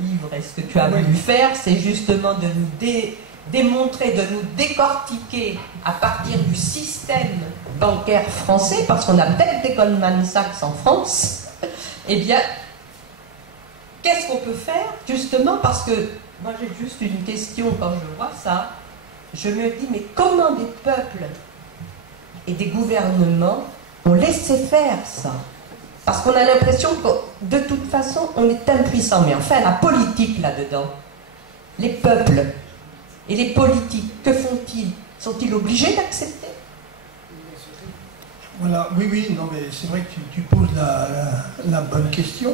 livre et ce que tu as voulu faire, c'est justement de nous démontrer, de nous décortiquer à partir du système bancaire français, parce qu'on a peut-être des Goldman Sachs en France, eh bien, qu'est-ce qu'on peut faire, justement, parce que moi j'ai juste une question quand je vois ça, je me dis, mais comment des peuples et des gouvernements ont laissé faire ça? Parce qu'on a l'impression que, de toute façon, on est impuissant. Mais enfin, la politique là-dedans, les peuples et les politiques, que font-ils? Sont-ils obligés d'accepter? Voilà, oui, non, mais c'est vrai que tu poses la bonne question.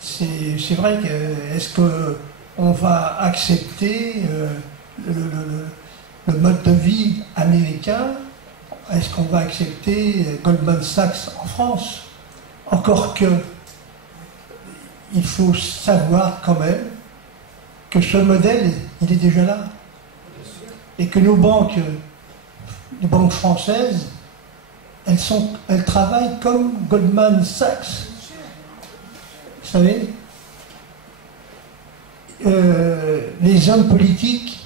C'est vrai que, est-ce qu'on va accepter le mode de vie américain? Est-ce qu'on va accepter Goldman Sachs en France? Encore que, il faut savoir quand même que ce modèle, il est déjà là. Et que nos banques, les banques françaises, elles travaillent comme Goldman Sachs. Vous savez, les hommes politiques,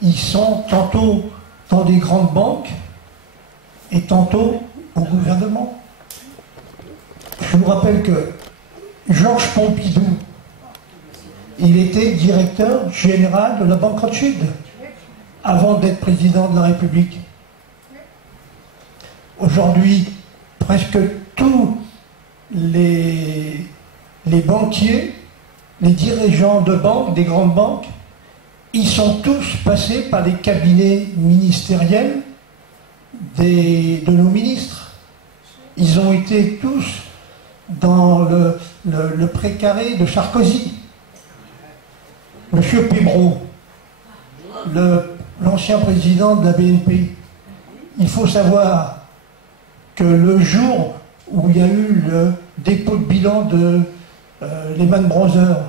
ils sont tantôt dans des grandes banques et tantôt au gouvernement. Je vous rappelle que Georges Pompidou, il était directeur général de la Banque Rothschild avant d'être président de la République. Aujourd'hui, presque tous les banquiers, les dirigeants de banques, des grandes banques, ils sont tous passés par les cabinets ministériels de nos ministres. Ils ont été tous dans le précaré de Sarkozy. Monsieur Pébron, l'ancien président de la BNP, il faut savoir que le jour où il y a eu le dépôt de bilan de Lehman Brothers,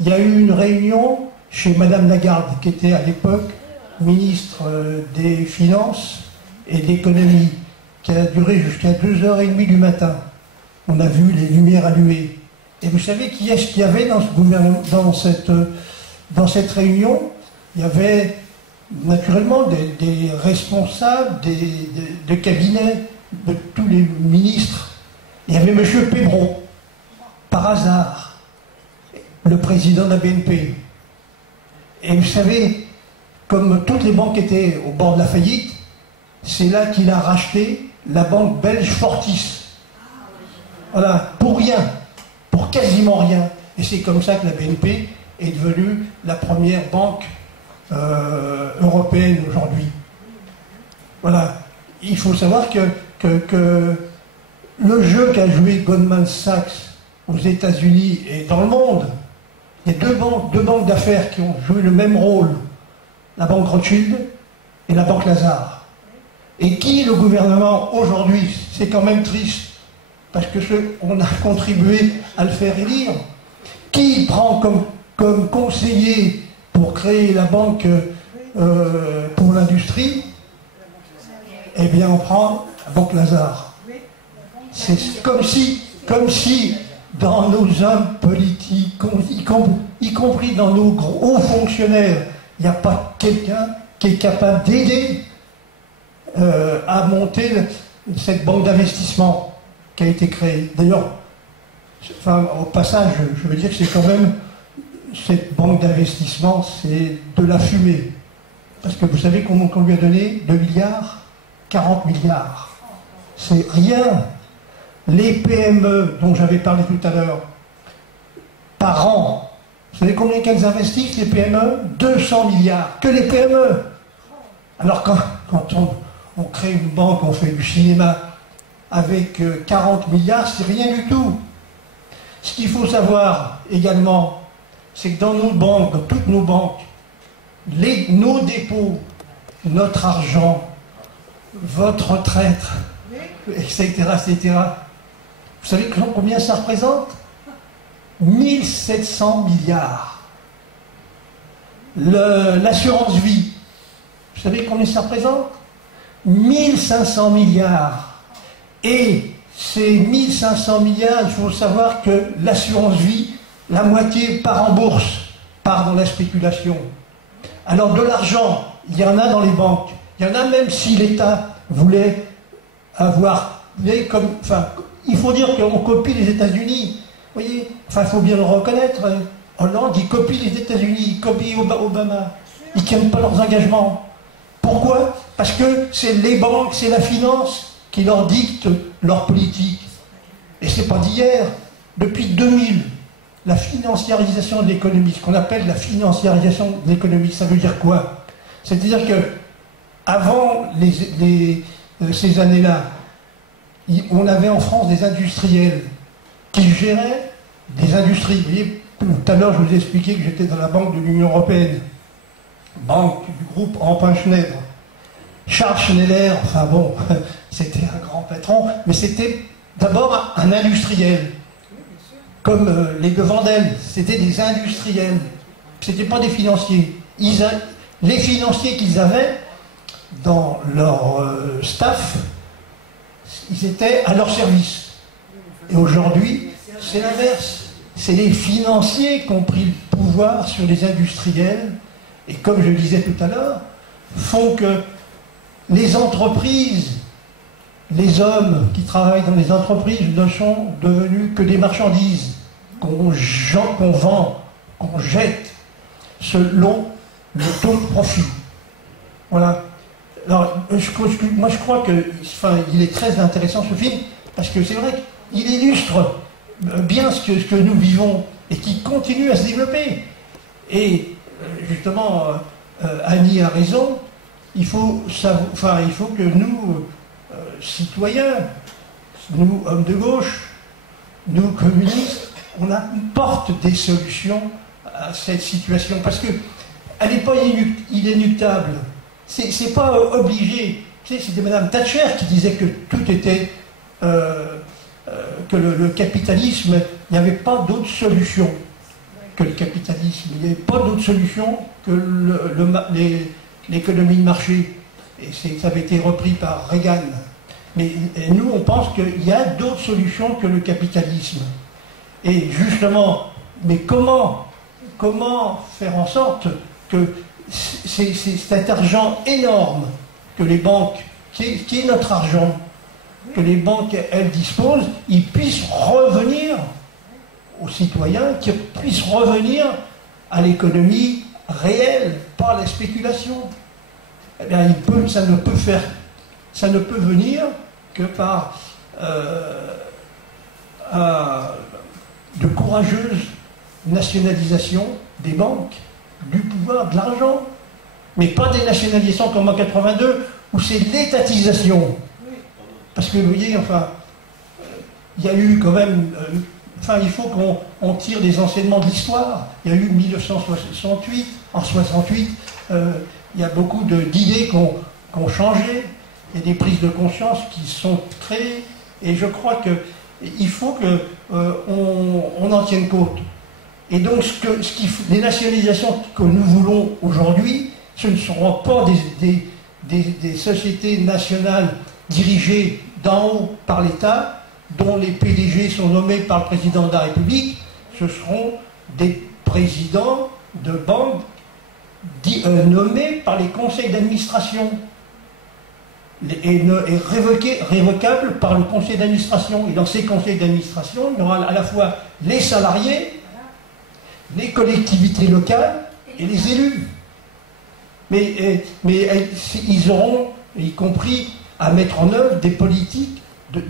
il y a eu une réunion chez Madame Lagarde, qui était à l'époque ministre des Finances et de l'Économie, qui a duré jusqu'à 2h30 du matin. On a vu les lumières allumées. Et vous savez qui est-ce qu'il y avait dans ce gouvernement, dans cette réunion? Il y avait naturellement des responsables de cabinet de tous les ministres. Il y avait M. Pébron, par hasard, le président de la BNP. Et vous savez, comme toutes les banques étaient au bord de la faillite, c'est là qu'il a racheté la banque belge Fortis. Voilà, pour rien, pour quasiment rien. Et c'est comme ça que la BNP est devenue la première banque européenne aujourd'hui. Voilà, il faut savoir que le jeu qu'a joué Goldman Sachs aux États-Unis et dans le monde, il y a deux banques d'affaires qui ont joué le même rôle, la banque Rothschild et la banque Lazare. Et qui, le gouvernement, aujourd'hui, c'est quand même triste, parce que on a contribué à le faire élire, qui prend comme conseiller pour créer la banque pour l'industrie? Eh bien, on prend la banque Lazare. C'est comme si dans nos hommes politiques, y compris dans nos hauts fonctionnaires, il n'y a pas quelqu'un qui est capable d'aider à monter cette banque d'investissement qui a été créée. D'ailleurs, au passage, je veux dire que c'est quand même, cette banque d'investissement, c'est de la fumée. Parce que vous savez qu'on lui a donné 2 milliards, 40 milliards. C'est rien. Les PME dont j'avais parlé tout à l'heure, par an, vous savez combien qu'elles investissent, les PME? 200 milliards. Que les PME. Alors quand on crée une banque, on fait du cinéma avec 40 milliards, c'est rien du tout. Ce qu'il faut savoir également, c'est que dans nos banques, dans toutes nos banques, nos dépôts, notre argent, votre retraite, etc., etc., vous savez combien ça représente? 1700 milliards. L'assurance vie, vous savez combien ça représente? 1500 milliards. Et Ces 1500 milliards, il faut savoir que l'assurance vie, la moitié part en bourse, part dans la spéculation. Alors de l'argent, il y en a dans les banques. Il y en a même si l'État voulait avoir... Enfin, il faut dire qu'on copie les États-Unis. Vous voyez, enfin, il faut bien le reconnaître. Hollande, il copie les États-Unis, il copie Obama. Ils ne tiennent pas leurs engagements. Pourquoi? Parce que c'est les banques, c'est la finance qui leur dictent leur politique. Et c'est pas d'hier. Depuis 2000, la financiarisation de l'économie, ce qu'on appelle la financiarisation de l'économie, ça veut dire quoi? C'est-à-dire que avant ces années-là, on avait en France des industriels qui géraient des industries. Vous voyez, tout à l'heure, je vous ai expliqué que j'étais dans la banque de l'Union européenne, banque du groupe Empin-Schneider. Charles Schneller, enfin bon, c'était un grand patron, mais c'était d'abord un industriel. Comme les de Vandel, c'était des industriels. C'était pas des financiers. Les financiers qu'ils avaient dans leur staff, ils étaient à leur service. Et aujourd'hui, c'est l'inverse. C'est les financiers qui ont pris le pouvoir sur les industriels. Et comme je le disais tout à l'heure, font que les entreprises, les hommes qui travaillent dans les entreprises ne sont devenus que des marchandises qu'on vend, qu'on jette selon le taux de profit. Voilà. Alors, moi je crois qu'il est très intéressant ce film, parce que c'est vrai qu'il illustre bien ce que nous vivons et qui continue à se développer. Et justement, Annie a raison, il faut que nous, citoyens, nous, hommes de gauche, nous, communistes, on apporte des solutions à cette situation. Parce qu'elle n'est pas inéluctable. C'est pas obligé. Tu sais, c'était Madame Thatcher qui disait que tout était... que le capitalisme, il n'y avait pas d'autre solution que le capitalisme. Il n'y avait pas d'autre solution que l'économie de marché. Et ça avait été repris par Reagan. Mais nous, on pense qu'il y a d'autres solutions que le capitalisme. Et justement, mais comment faire en sorte que cet argent énorme que les banques, qui est notre argent, que les banques, elles disposent, ils puissent revenir aux citoyens, qu'ils puissent revenir à l'économie réelle, par la spéculation. Eh bien, ça ne peut venir que par de courageuses nationalisations des banques, du pouvoir, de l'argent. Mais pas des nationalisations comme en 82, où c'est l'étatisation. Parce que vous voyez, enfin, il y a eu quand même... il faut qu'on tire des enseignements de l'histoire. Il y a eu 1968, en 68, il y a beaucoup d'idées qui ont changé. Il y a des prises de conscience qui sont créées. Et je crois qu'il faut qu'on en tienne compte. Et donc, les nationalisations que nous voulons aujourd'hui, ce ne seront pas des sociétés nationales dirigées d'en haut par l'État, dont les PDG sont nommés par le président de la République. Ce seront des présidents de banques nommés par les conseils d'administration et révocables par le conseil d'administration. Et dans ces conseils d'administration, il y aura à la fois les salariés, les collectivités locales et les élus. Mais ils auront, y compris, à mettre en œuvre des politiques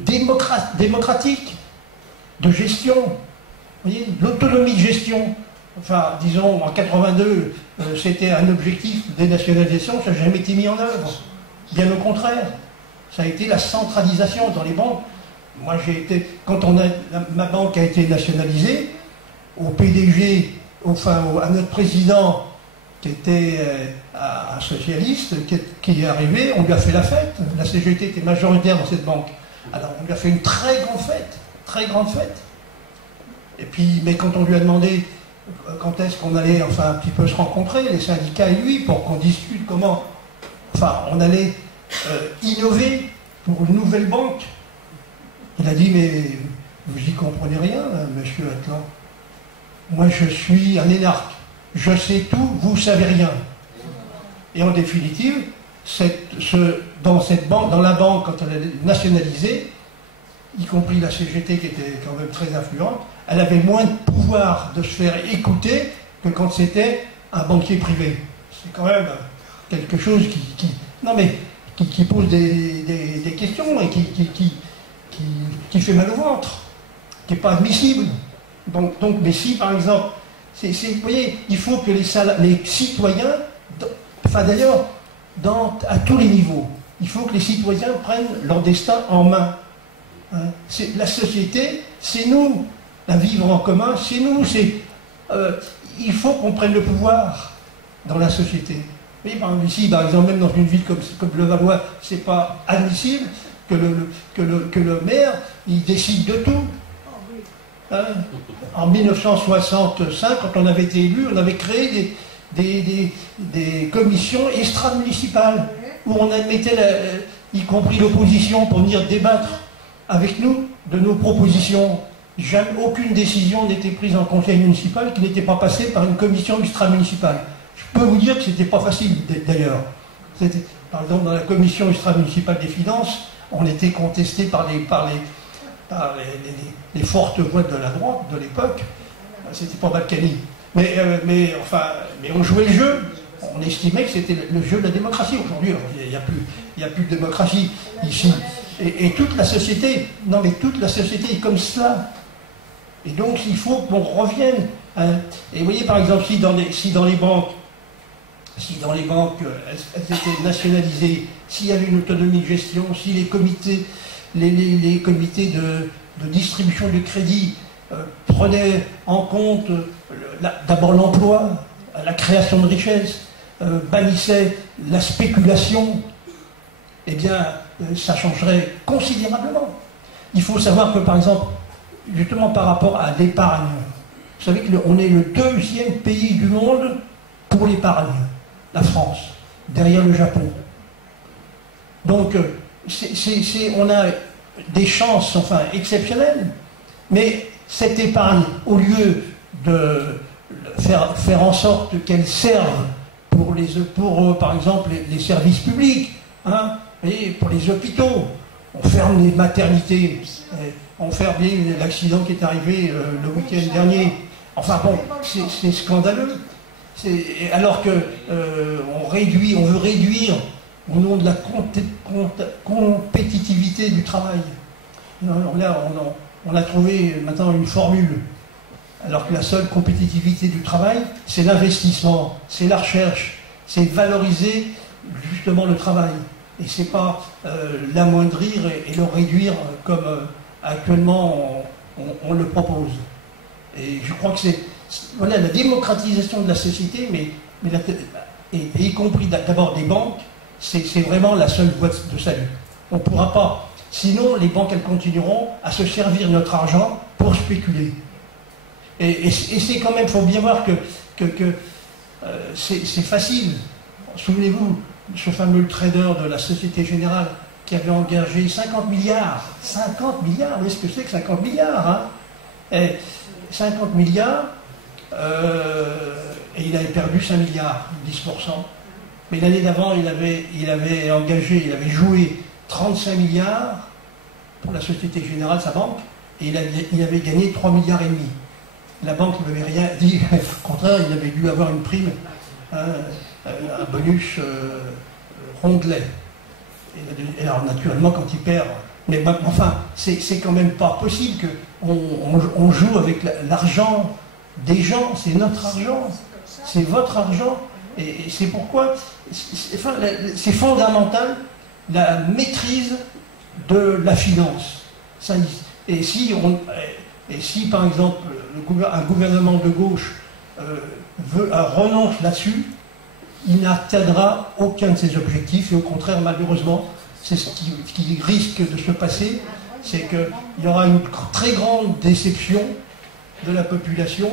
démocratiques, de gestion. Vous voyez, l'autonomie de gestion. Enfin, disons, en 82, c'était un objectif de dénationalisation, ça n'a jamais été mis en œuvre. Bien au contraire. Ça a été la centralisation dans les banques. Moi, quand ma banque a été nationalisée, au PDG, à notre président, qui était un socialiste, qui est arrivé, on lui a fait la fête. La CGT était majoritaire dans cette banque. Alors on lui a fait une très grande fête. Et puis, mais quand on lui a demandé quand est-ce qu'on allait un petit peu se rencontrer, les syndicats et lui, pour qu'on discute comment, on allait innover pour une nouvelle banque Il a dit, mais vous y comprenez rien, hein, monsieur Atlan. Moi, je suis un énarque. Je sais tout, vous ne savez rien. Et en définitive, dans la banque, quand elle a nationalisé, y compris la CGT qui était quand même très influente, elle avait moins de pouvoir de se faire écouter que quand c'était un banquier privé. C'est quand même quelque chose qui pose des questions et qui fait mal au ventre, qui n'est pas admissible. Donc, mais si par exemple, vous voyez, il faut que les citoyens, enfin d'ailleurs, à tous les niveaux, il faut que les citoyens prennent leur destin en main. Hein, la société, c'est nous, la vivre en commun, c'est nous, il faut qu'on prenne le pouvoir dans la société. Vous voyez, ici, par exemple, même dans une ville comme Levallois, c'est pas admissible que le maire, il décide de tout. Hein, en 1965, quand on avait été élu, on avait créé des commissions extra-municipales où on admettait, y compris l'opposition, pour venir débattre avec nous de nos propositions. Jamais, aucune décision n'était prise en conseil municipal qui n'était pas passée par une commission extra-municipale. Je peux vous dire que c'était pas facile d'ailleurs. Par exemple, dans la commission extra-municipale des finances, on était contesté par les fortes voix de la droite de l'époque. C'était pas Balkany. Mais on jouait le jeu. On estimait que c'était le jeu de la démocratie. Aujourd'hui, il n'y a plus de démocratie ici. Et toute la société, toute la société est comme cela. Et donc, il faut qu'on revienne. Hein. Et vous voyez, par exemple, si dans les banques, elles étaient nationalisées, s'il y avait une autonomie de gestion, si les comités de distribution de crédit prenaient en compte d'abord l'emploi, la création de richesses, bannissaient la spéculation, eh bien, ça changerait considérablement. Il faut savoir que, par exemple, justement par rapport à l'épargne, vous savez qu'on est le deuxième pays du monde pour l'épargne, la France, derrière le Japon. Donc, on a des chances, exceptionnelles, mais cette épargne, au lieu de faire en sorte qu'elle serve pour par exemple, les services publics, hein, et pour les hôpitaux, on ferme les maternités, on ferme l'accident qui est arrivé le week-end dernier. Enfin bon, c'est scandaleux. Alors que on veut réduire au nom de la compétitivité du travail. Là, on a trouvé maintenant une formule. Alors que la seule compétitivité du travail, c'est l'investissement, c'est la recherche, c'est valoriser justement le travail. Et c'est pas l'amoindrir et le réduire comme actuellement on le propose. Et je crois que c'est la démocratisation de la société, et y compris d'abord des banques, c'est vraiment la seule voie de salut. On ne pourra pas. Sinon, les banques, elles continueront à se servir de notre argent pour spéculer. Et c'est quand même, il faut bien voir que c'est facile. Souvenez-vous, ce fameux trader de la Société Générale qui avait engagé 50 milliards. 50 milliards, vous voyez ce que c'est que 50 milliards, hein, 50 milliards, et il avait perdu 5 milliards, 10%. Mais l'année d'avant, il avait joué 35 milliards pour la Société Générale, sa banque, et il avait gagné 3 milliards et demi. La banque ne lui avait rien dit, au contraire, il avait dû avoir une prime, un bonus rondelet. Et alors naturellement, quand il perd, mais enfin, c'est quand même pas possible qu'on joue avec l'argent des gens, c'est notre argent, c'est votre argent, et c'est pourquoi c'est fondamental la maîtrise de la finance. Et si par exemple un gouvernement de gauche renonce là-dessus, il n'atteindra aucun de ses objectifs, et au contraire, malheureusement, c'est ce qui risque de se passer, c'est qu'il y aura une très grande déception de la population,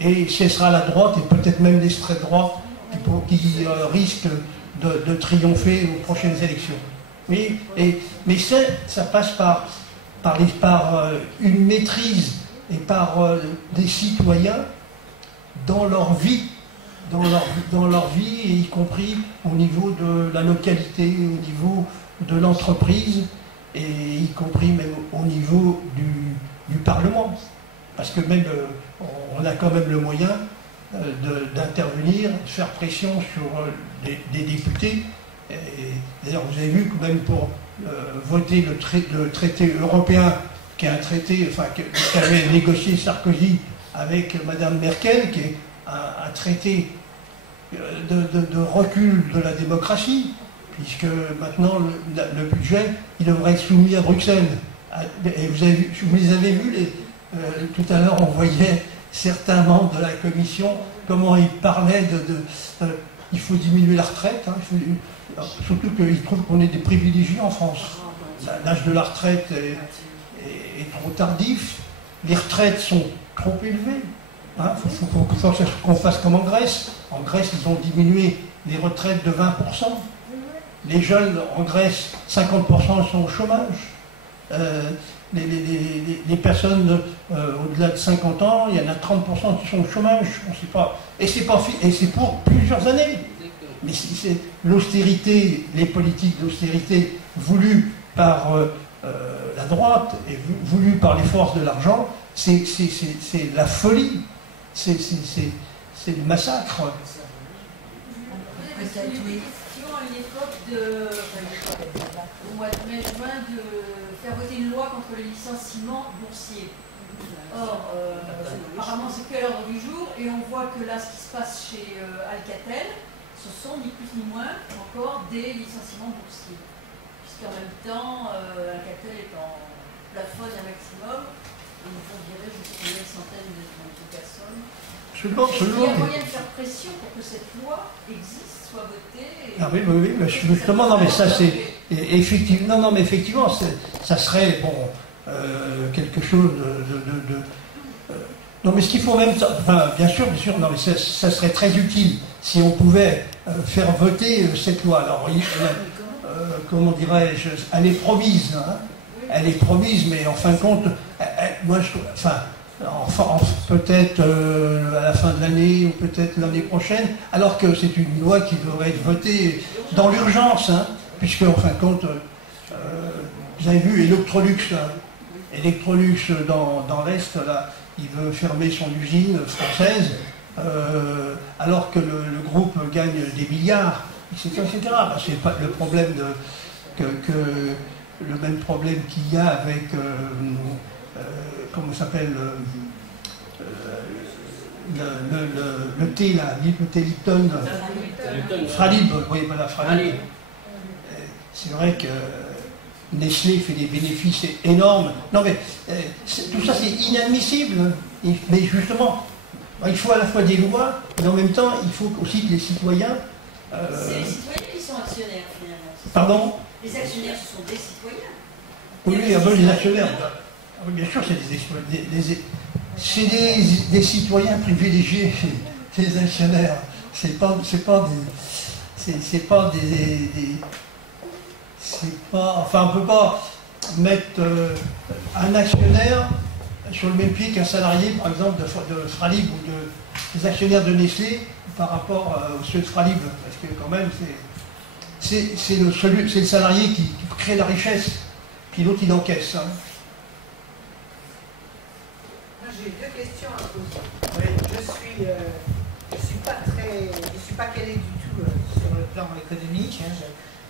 et ce sera la droite, et peut-être même l'extrême droite, qui risque de triompher aux prochaines élections. Mais ça passe par par une maîtrise et par des citoyens dans leur vie, dans leur vie, et y compris au niveau de la localité, au niveau de l'entreprise, et y compris même au niveau du Parlement. Parce que même, on a quand même le moyen d'intervenir, de faire pression sur des députés. D'ailleurs, vous avez vu que même pour voter le traité européen, qui est un traité, enfin, qu'avait négocié Sarkozy avec Madame Merkel, qui est un traité de recul de la démocratie, puisque maintenant le budget, il devrait être soumis à Bruxelles. Et vous les avez vus, tout à l'heure, on voyait certains membres de la Commission, comment ils parlaient il faut diminuer la retraite, hein, surtout qu'ils trouvent qu'on est des privilégiés en France. L'âge de la retraite est trop tardif, les retraites sont trop élevées. Il faut qu'on fasse comme en Grèce. En Grèce, ils ont diminué les retraites de 20%. Les jeunes en Grèce, 50% sont au chômage. Les personnes au-delà de 50 ans, il y en a 30% qui sont au chômage. On sait pas. Et c'est pour plusieurs années. Mais c'est l'austérité, les politiques d'austérité voulues par la droite et voulues par les forces de l'argent, c'est la folie. C'est le massacre. Effectivement, à une époque au mois de mai-juin, de faire voter une loi contre le licenciement boursier. Or, apparemment, c'est que à l'ordre du jour, et on voit que là, ce qui se passe chez Alcatel, ce sont ni plus ni moins encore des licenciements boursiers. Puisqu'en même temps, Alcatel est en plafonne un maximum, et ils vont virer, je sais combien, une centaine de personnes. Il y a moyen de faire pression pour que cette loi existe, soit votée. Ah oui, mais justement, non, mais ça c'est effectivement, non, mais effectivement, ça serait bon quelque chose non, mais ce qu'il faut même, enfin, bien sûr, non, mais ça serait très utile si on pouvait faire voter cette loi. Alors, comment dirais-je, elle est promise, hein, elle est promise, mais en fin de compte, moi, peut-être à la fin de l'année ou peut-être l'année prochaine, alors que c'est une loi qui devrait être votée dans l'urgence, hein, puisque en fin de compte, vous avez vu Electrolux, dans l'Est, là, il veut fermer son usine française, alors que le groupe gagne des milliards, etc. C'est pas le problème le même problème qu'il y a avec comment s'appelle le thé là, le thé Lipton, Fralib, oui voilà, Fralib. C'est vrai que Nestlé fait des bénéfices énormes. Non mais tout ça c'est inadmissible. Mais justement, il faut à la fois des lois, mais en même temps il faut aussi que les citoyens. C'est les citoyens qui sont actionnaires finalement. Pardon ? Les actionnaires, ce sont des citoyens. Oui, les actionnaires. Oui, bien sûr, c'est des citoyens privilégiés, les actionnaires. C'est pas enfin, on ne peut pas mettre un actionnaire sur le même pied qu'un salarié, par exemple, de Fralib ou des actionnaires de Nestlé par rapport aux ceux de Fralib. Parce que quand même, c'est le salarié qui crée la richesse, puis l'autre il encaisse. Hein. Moi j'ai deux questions à poser. Je suis pas calée du tout sur le plan économique. Hein.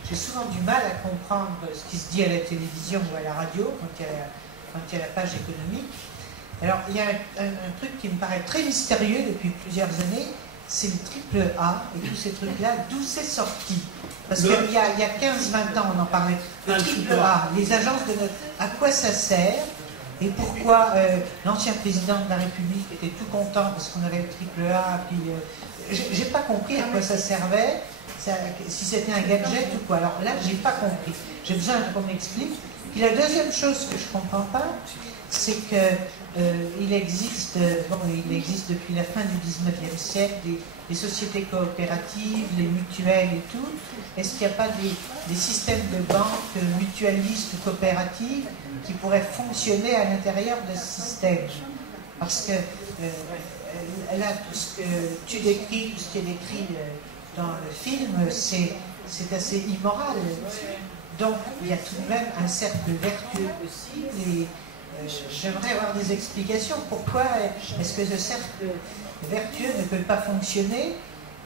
J'ai souvent du mal à comprendre ce qui se dit à la télévision ou à la radio quand il y a la page économique. Alors il y a un truc qui me paraît très mystérieux depuis plusieurs années, c'est le triple A et tous ces trucs-là, d'où c'est sorti. Parce qu'il y a 15-20 ans, on en parlait. Le triple A, les agences de notes, à quoi ça sert? Et pourquoi l'ancien président de la République était tout content parce qu'on avait le triple A, puis j'ai pas compris à quoi ça servait, si c'était un gadget ou quoi. Alors là, j'ai pas compris. J'ai besoin qu'on m'explique. Puis la deuxième chose que je comprends pas, c'est que il existe depuis la fin du 19e siècle des sociétés coopératives, les mutuelles et tout. Est-ce qu'il n'y a pas des systèmes de banques mutualistes ou coopératives qui pourraient fonctionner à l'intérieur de ce système? Parce que là, tout ce que tu décris, tout ce qui est décrit dans le film, c'est assez immoral. Donc, il y a tout de même un cercle vertueux aussi. Et j'aimerais avoir des explications. Pourquoi est-ce que ce cercle vertueux ne peut pas fonctionner?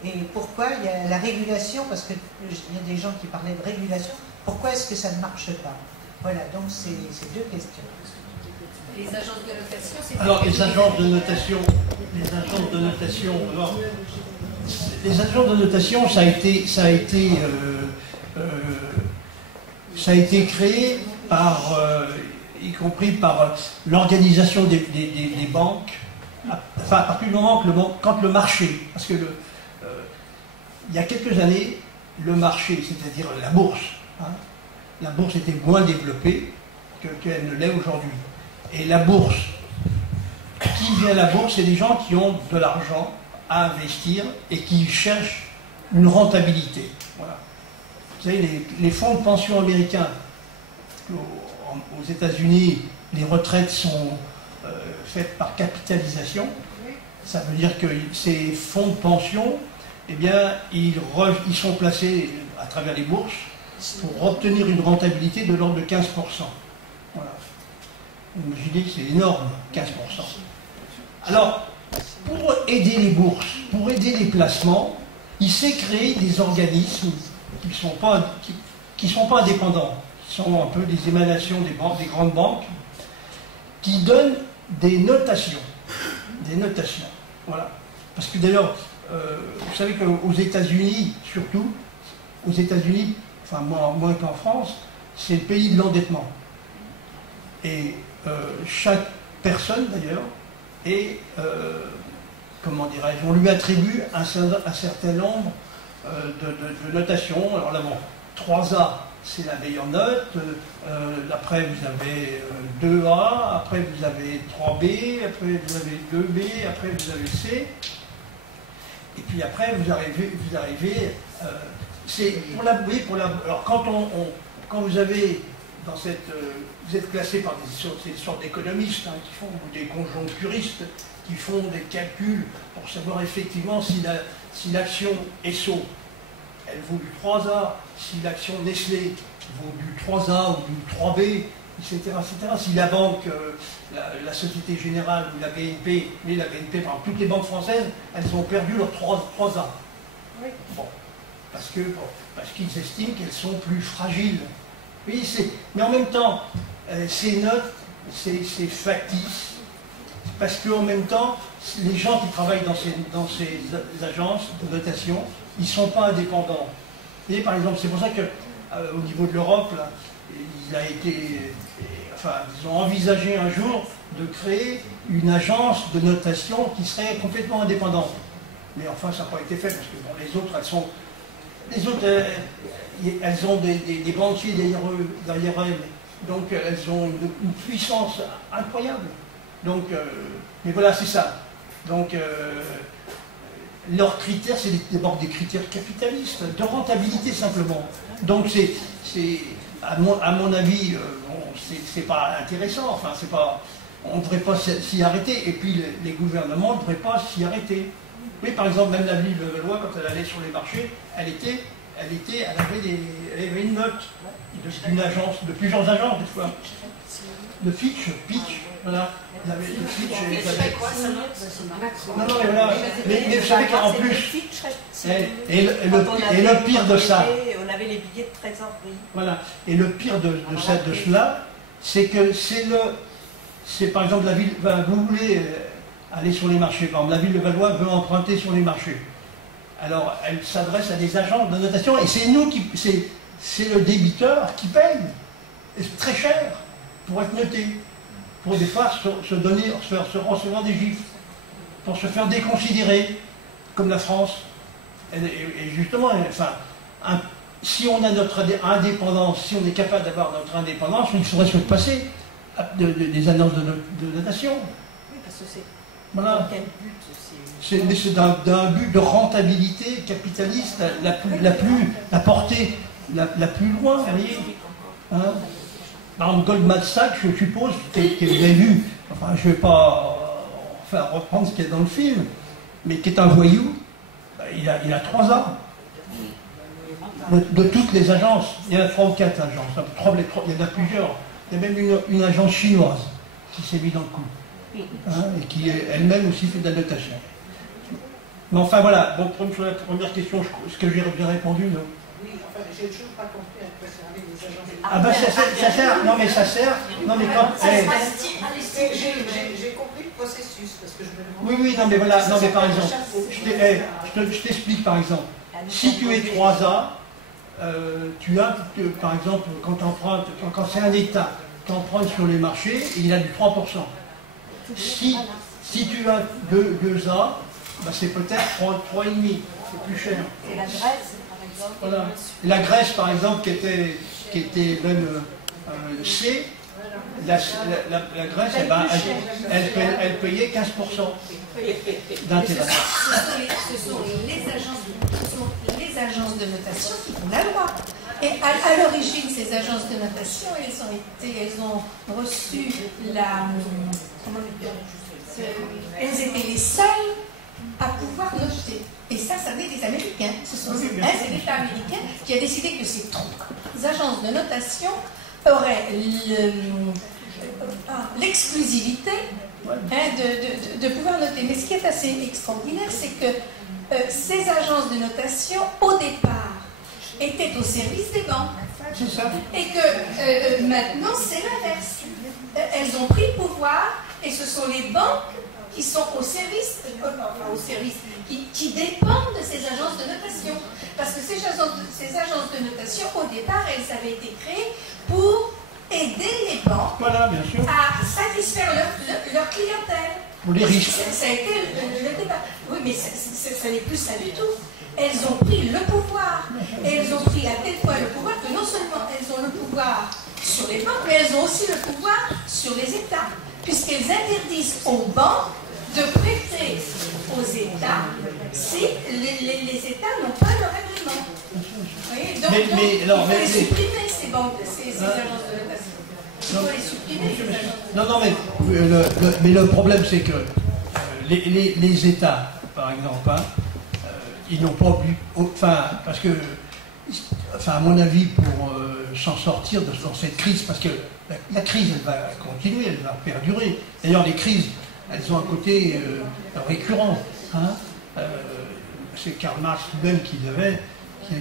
Et pourquoi il y a la régulation? Parce qu'il y a des gens qui parlaient de régulation. Pourquoi est-ce que ça ne marche pas? Voilà, donc c'est deux questions. Les agences de notation, c'est... Alors, les agences de notation, ça a été créé par, y compris par l'organisation des banques, enfin, à partir du moment que quand le marché, parce que il y a quelques années, le marché, c'est-à-dire la bourse, la bourse était moins développée qu'elle ne l'est aujourd'hui. Et la bourse, qui vient à la bourse, c'est des gens qui ont de l'argent à investir et qui cherchent une rentabilité. Voilà. Vous savez, les fonds de pension américains, aux États-Unis, les retraites sont faites par capitalisation. Ça veut dire que ces fonds de pension, eh bien, ils sont placés à travers les bourses pour obtenir une rentabilité de l'ordre de 15%. Voilà. Imaginez que c'est énorme, 15%. Alors, pour aider les bourses, pour aider les placements, il s'est créé des organismes qui ne sont pas indépendants, qui sont un peu des émanations des grandes banques, qui donnent des notations. Des notations. Voilà. Parce que d'ailleurs, vous savez qu'aux États-Unis, surtout, aux États-Unis, enfin moins qu'en France, c'est le pays de l'endettement. Et chaque personne, d'ailleurs, est, comment dirais-je, on lui attribue un certain nombre de notations. Alors là, bon, 3A, c'est la meilleure note. Après, vous avez 2A. Après, vous avez 3B. Après, vous avez 2B. Après, vous avez C. Et puis après, vous arrivez c'est pour la, oui, alors quand vous avez dans cette, vous êtes classé par des sortes d'économistes qui font, ou des conjoncturistes qui font des calculs pour savoir effectivement si l'action Esso, elle vaut du 3A, si l'action Nestlé vaut du 3A ou du 3B, etc. Si la banque, la Société Générale ou la BNP, mais la BNP, par exemple, toutes les banques françaises, elles ont perdu leur 3A. Oui. Bon. Parce qu'ils estiment qu'elles sont plus fragiles. Oui, mais en même temps, ces notes, c'est factice, parce qu'en même temps, les gens qui travaillent dans ces agences de notation, ils ne sont pas indépendants. Et par exemple, c'est pour ça qu'au niveau de l'Europe, ils ont envisagé un jour de créer une agence de notation qui serait complètement indépendante. Mais enfin, ça n'a pas été fait, parce que bon, les autres, elles ont des banquiers derrière elles, donc elles ont une puissance incroyable. Donc, mais voilà, c'est ça. Donc, leurs critères, c'est d'abord des critères capitalistes, de rentabilité simplement. Donc, à mon avis, c'est pas intéressant. Enfin, on ne devrait pas s'y arrêter. Et puis, les gouvernements ne devraient pas s'y arrêter. Oui, par exemple, même la ville de Levallois, quand elle allait sur les marchés, elle avait une note d'une agence, de plusieurs agences des fois. De Fitch, voilà. Vous avez le Fitch. Non, mais voilà. Mais vous savez qu'en plus, et le pire de ça. On avait les billets de trésorerie. Voilà. Et le pire de cela, c'est que c'est par exemple la ville, vous voulez aller sur les marchés. Par exemple, la ville de Levallois veut emprunter sur les marchés. Alors, elle s'adresse à des agences de notation et c'est le débiteur qui paye. Et c'est très cher pour être noté. Pour des fois se recevoir des gifles. Pour se faire déconsidérer, comme la France. Et justement, enfin, si on a notre indépendance, si on est capable d'avoir notre indépendance, il faudrait se passer. des annonces de notation. Oui, parce que c'est... Voilà. Dans quel but Mais c'est d'un but de rentabilité capitaliste la portée la plus loin, vous voyez. Hein? Par exemple, Goldman Sachs, je suppose, que vous avez vu, enfin je ne vais pas reprendre ce qu'il y a dans le film, mais qui est un voyou, il a 3 ans. De toutes les agences, il y en a 3 ou 4 agences, il y en a plusieurs. Il y a même une agence chinoise qui s'est mise dans le coup, hein, et qui elle-même aussi fait de la notation. Mais enfin voilà, bon, pour la première question, ce que j'ai bien répondu, non? Oui, enfin, j'ai toujours pas compris à quoi servaient les agences. Ah ben ça sert, non mais ça sert, non mais quand... J'ai compris le processus, parce que je me demande... Oui, non mais voilà, non mais par exemple, je t'explique par exemple, si tu es 3A, tu as, par exemple, quand c'est un État, tu empruntes sur les marchés, il a du 3%. Si tu as 2A, bah c'est peut-être 3,5, c'est plus cher. Et la Grèce, par exemple. Voilà. La Grèce, par exemple, qui était même C, la Grèce, elle payait 15% d'intérêt. Ce sont les agences de notation qui font la loi. Et à l'origine, ces agences de notation, elles ont reçu elles étaient les seules à pouvoir noter. Et ça venait des Américains. C'est l'État américain qui a décidé que ces 3 agences de notation auraient l'exclusivité de pouvoir noter. Mais ce qui est assez extraordinaire, c'est que ces agences de notation, au départ, étaient au service des banques. C'est ça. Et que maintenant, c'est l'inverse. Elles ont pris le pouvoir et ce sont les banques qui sont au service, qui dépendent de ces agences de notation. Parce que ces agences de notation, au départ, elles avaient été créées pour aider les banques, voilà, bien sûr, à satisfaire leur clientèle. Pour les riches. Ça a été le débat. Oui, mais ça n'est plus ça du tout. Elles ont pris le pouvoir. Et elles ont pris à tel point le pouvoir que non seulement elles ont le pouvoir sur les banques, mais elles ont aussi le pouvoir sur les États. Puisqu'elles interdisent aux banques de prêter aux États si les États n'ont pas leur agrément. Donc, il faut les supprimer, ces banques, ces agences de notation. Il faut les supprimer, ces agences. Non, mais le problème, c'est que les États, par exemple, hein, ils n'ont pas parce que, à mon avis, pour s'en sortir dans cette crise, parce que la crise, elle va continuer, elle va perdurer. D'ailleurs, les crises, elles ont un côté récurrent. Hein. C'est Karl Marx lui-même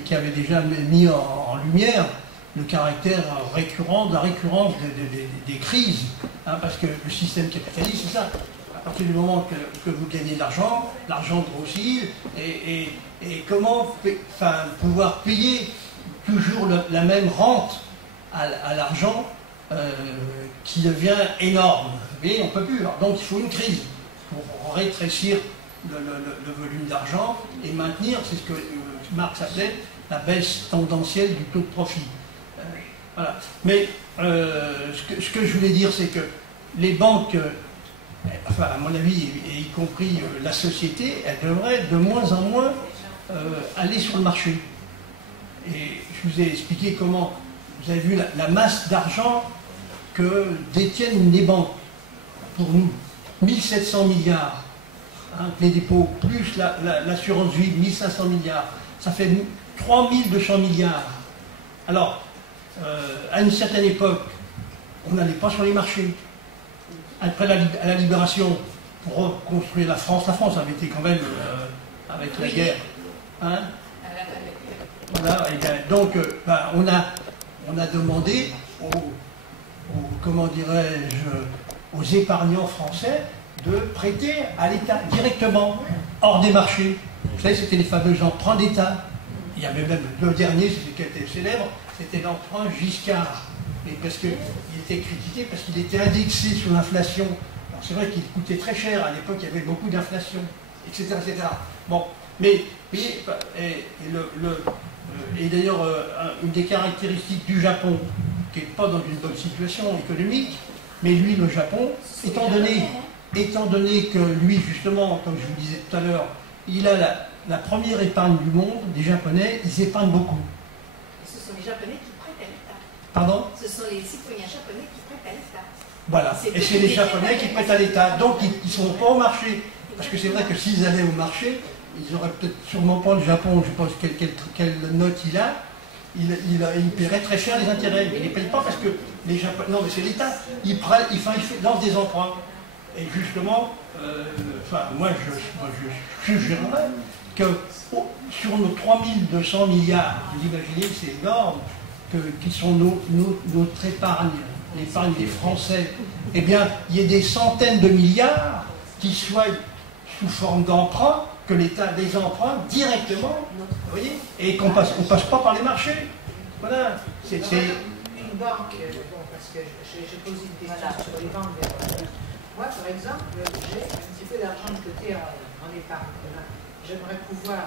qui avait déjà mis en lumière le caractère récurrent, la récurrence des crises. Hein, parce que le système capitaliste, c'est ça. À partir du moment que vous gagnez de l'argent grossit, et comment pouvoir payer toujours la même rente à l'argent qui devient énorme. Mais on ne peut plus. Alors, donc il faut une crise pour rétrécir le volume d'argent et maintenir, c'est ce que Marx appelait la baisse tendancielle du taux de profit. Voilà. Mais ce que je voulais dire, c'est que les banques, à mon avis, et y compris la société, elles devraient de moins en moins aller sur le marché. Et je vous ai expliqué comment, vous avez vu la masse d'argent que détiennent les banques. Pour nous, 1700 milliards, hein, les dépôts, plus l'assurance vie, 1500 milliards, ça fait 3200 milliards. Alors, à une certaine époque, on n'allait pas sur les marchés. Après la libération, pour reconstruire la France avait été quand même avec la guerre. Hein, voilà, et bien, donc on a demandé comment dirais-je, aux épargnants français de prêter à l'État directement, hors des marchés. Vous savez, c'était les fameux emprunts d'État. Il y avait même le dernier, celui qui était célèbre, c'était l'emprunt Giscard. Et parce qu'il était critiqué, parce qu'il était indexé sur l'inflation. Alors c'est vrai qu'il coûtait très cher, à l'époque il y avait beaucoup d'inflation, etc., etc. Bon, mais et d'ailleurs, une des caractéristiques du Japon, qui n'est pas dans une bonne situation économique, Mais lui, le Japon, étant donné que lui, justement, comme je vous disais tout à l'heure, il a la première épargne du monde, les Japonais, ils épargnent beaucoup. Ce sont les Japonais qui prêtent à l'État. Pardon? Ce sont les citoyens japonais qui prêtent à l'État. Voilà, et c'est les Japonais qui prêtent à l'État. Donc ils ne sont pas au marché. Parce que c'est vrai que s'ils allaient au marché, ils n'auraient peut-être sûrement pas le Japon, je pense quelle note il a, il paierait très cher les intérêts. Mais il ne les paye pas parce que les Japonais. Non, mais c'est l'État. Il lance des emprunts. Et justement, moi je suggérerais que sur nos 3200 milliards, vous imaginez, c'est énorme, qui sont notre épargne, l'épargne des Français, eh bien, il y ait des centaines de milliards qui soient sous forme d'emprunt, que l'État les emprunte directement, vous voyez, et qu'on passe pas par les marchés. Voilà. Une banque, parce que j'ai posé une question sur les banques. Moi, par exemple, j'ai un petit peu d'argent de côté en épargne. J'aimerais pouvoir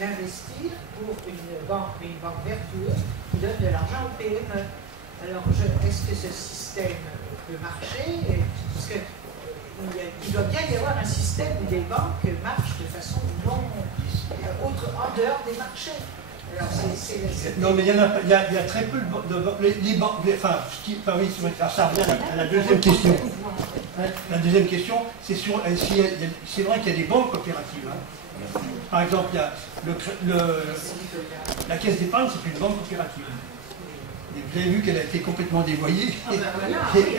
l'investir pour une banque vertueuse qui donne de l'argent aux PME. Alors, est-ce que ce système peut marcher? Parce que il doit bien y avoir un système où les banques marchent de façon en dehors des marchés. Alors, non, mais il y a très peu de banques. Les banques, oui, ça revient à la deuxième question. La deuxième question, c'est vrai qu'il y a des banques coopératives. Hein. Par exemple, il y a la caisse d'épargne, c'est une banque coopérative. Et vous avez vu qu'elle a été complètement dévoyée.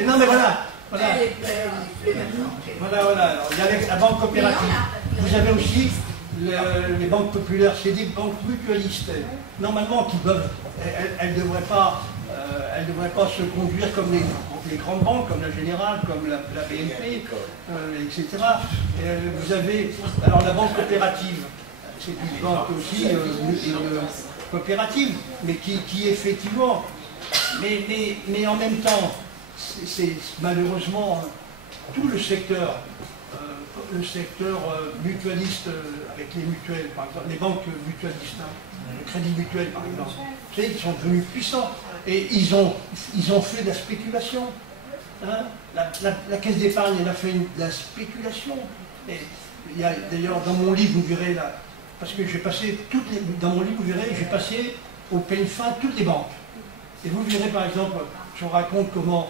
Non, mais voilà. Voilà. Alors, il y a la banque coopérative. Vous avez aussi les banques populaires, c'est des banques mutualistes. Normalement, elles ne devraient pas se conduire comme les grandes banques, comme la Générale, comme la BNP, etc. Vous avez alors la banque coopérative, c'est une banque aussi coopérative, mais qui effectivement, mais en même temps, c'est malheureusement tout le secteur mutualiste avec les mutuelles, par exemple, les banques mutualistes, le crédit mutuel par exemple, vous savez, ils sont devenus puissants et ils ont fait de la spéculation. Hein. La caisse d'épargne, elle a fait de la spéculation. Et il y a d'ailleurs dans mon livre, vous verrez là, parce que j'ai passé dans mon livre, vous verrez, j'ai passé au peigne fin toutes les banques. Et vous verrez par exemple, je raconte comment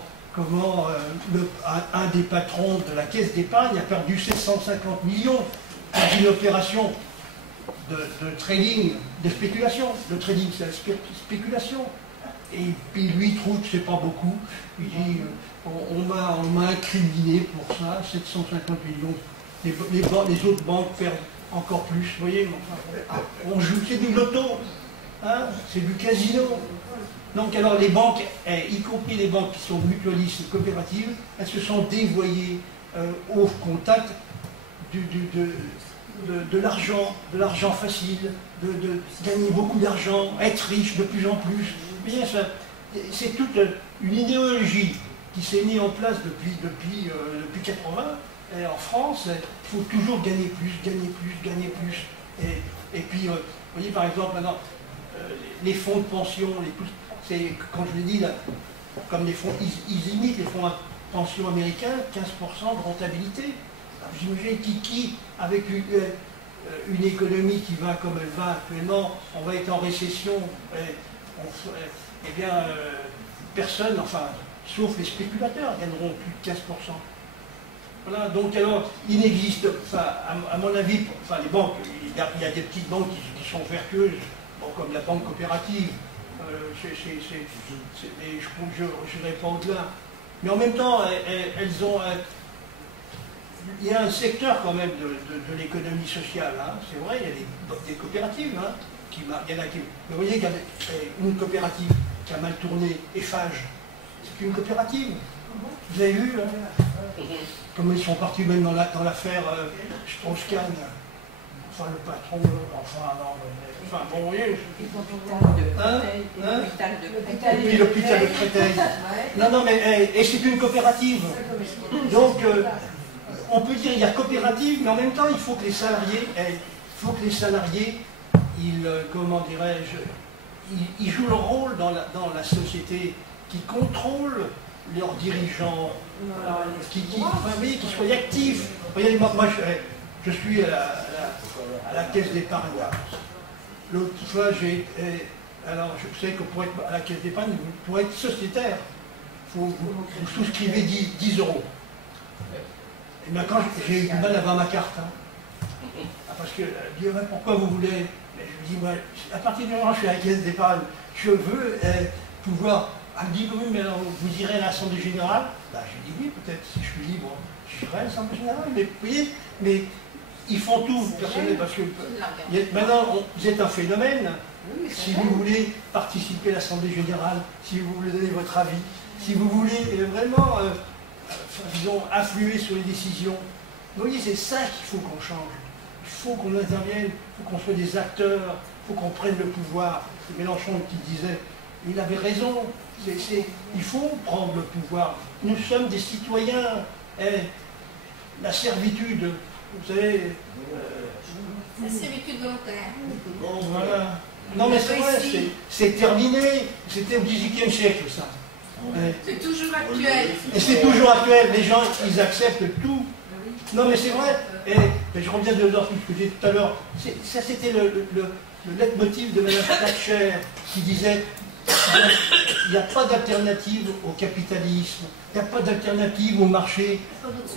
un des patrons de la caisse d'épargne a perdu 750 millions dans une opération de trading, de spéculation. Le trading, c'est la spéculation. Et puis lui, il trouve que c'est pas beaucoup. Il dit, on m'a incriminé pour ça, 750 millions. Les autres banques perdent encore plus. Vous voyez, on joue, c'est du loto, hein, c'est du casino. Donc alors les banques, y compris les banques qui sont mutualistes et coopératives, elles se sont dévoyées au contact de l'argent facile, de gagner beaucoup d'argent, être riche de plus en plus. C'est toute une idéologie qui s'est mise en place depuis 80. Et en France, il faut toujours gagner plus, gagner plus, gagner plus. Et puis, vous voyez par exemple maintenant, les fonds de pension, c'est, comme je l'ai dit, là, comme les fonds, ils imitent les fonds de pension américains, 15% de rentabilité. J'imagine qui, avec une économie qui va comme elle va actuellement, on va être en récession, eh bien, personne, enfin, sauf les spéculateurs, gagneront plus de 15%. Voilà, donc alors, il n'existe, enfin, à mon avis, enfin, les banques, il y a des petites banques qui sont vertueuses, bon, comme la banque coopérative, mais je n'irai pas au-delà. Mais en même temps, elles ont... il y a un secteur quand même de l'économie sociale, hein. C'est vrai, il y a des coopératives, hein, il y en a qui... Mais vous voyez qu'il y a une coopérative qui a mal tourné, Eiffage, c'est une coopérative. Vous avez vu, hein, comme ils sont partis même dans l'affaire Strauss-Kahn, enfin le patron, enfin bon, vous voyez. Et puis l'hôpital de Créteil. Non, mais et c'est une coopérative. Donc, on peut dire qu'il y a coopérative, mais en même temps, il faut que les salariés, comment dirais-je, ils jouent leur rôle dans la société qui contrôlent leurs dirigeants, qui soient actifs. Regardez, moi je suis à la caisse d'épargne. L'autre fois, alors je sais que pour être à la caisse d'épargne, pour être sociétaire, vous souscrivez 10 euros. Et maintenant, j'ai eu du mal à avoir ma carte. Parce que, pourquoi vous voulez? Mais je me dis, moi, à partir du moment où je suis à la caisse d'épargne, je veux pouvoir. Elle me dit, oui, mais alors, vous irez à l'Assemblée Générale? J'ai dit oui, peut-être, si je suis libre, je serai à l'Assemblée Générale. Mais vous voyez, mais ils font tout, personnel, parce que maintenant, vous êtes un phénomène. Si vous voulez participer à l'Assemblée Générale, si vous voulez donner votre avis, si vous voulez vraiment, disons, influer sur les décisions, vous voyez, c'est ça qu'il faut qu'on change. Il faut qu'on intervienne, il faut qu'on soit des acteurs, il faut qu'on prenne le pouvoir. C'est Mélenchon qui disait, il avait raison, il faut prendre le pouvoir. Nous sommes des citoyens. La servitude, vous savez... La servitude volontaire. Bon, voilà. Non mais c'est vrai, c'est terminé. C'était au XVIIIe siècle, ça. C'est toujours actuel. Et c'est toujours actuel. Les gens, ils acceptent tout. Non mais c'est vrai. Et je reviens de ce que j'ai dit tout à l'heure. Ça, c'était le leitmotiv de Mme Thatcher qui disait il n'y a pas d'alternative au capitalisme, il n'y a pas d'alternative au marché,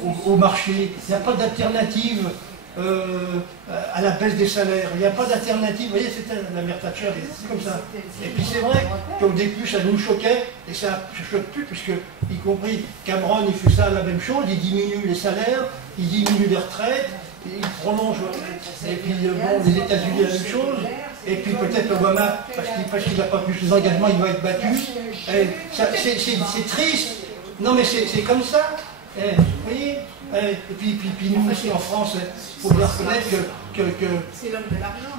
il n'y a pas d'alternative à la baisse des salaires, il n'y a pas d'alternative. Vous voyez, c'était la mère Thatcher, c'est comme ça. Et puis c'est vrai qu'au début ça nous choquait, et ça ne choque plus, puisque, y compris Cameron, il fait ça la même chose, il diminue les salaires, il diminue les retraites, il prolonge, et puis bon, les États-Unis la même chose, et puis peut-être Obama, parce qu'il n'a pas pu ses engagements, il va être battu. C'est triste, non mais c'est comme ça, vous voyez. Et puis nous aussi en France, il faut bien reconnaître que c'est l'homme de l'argent.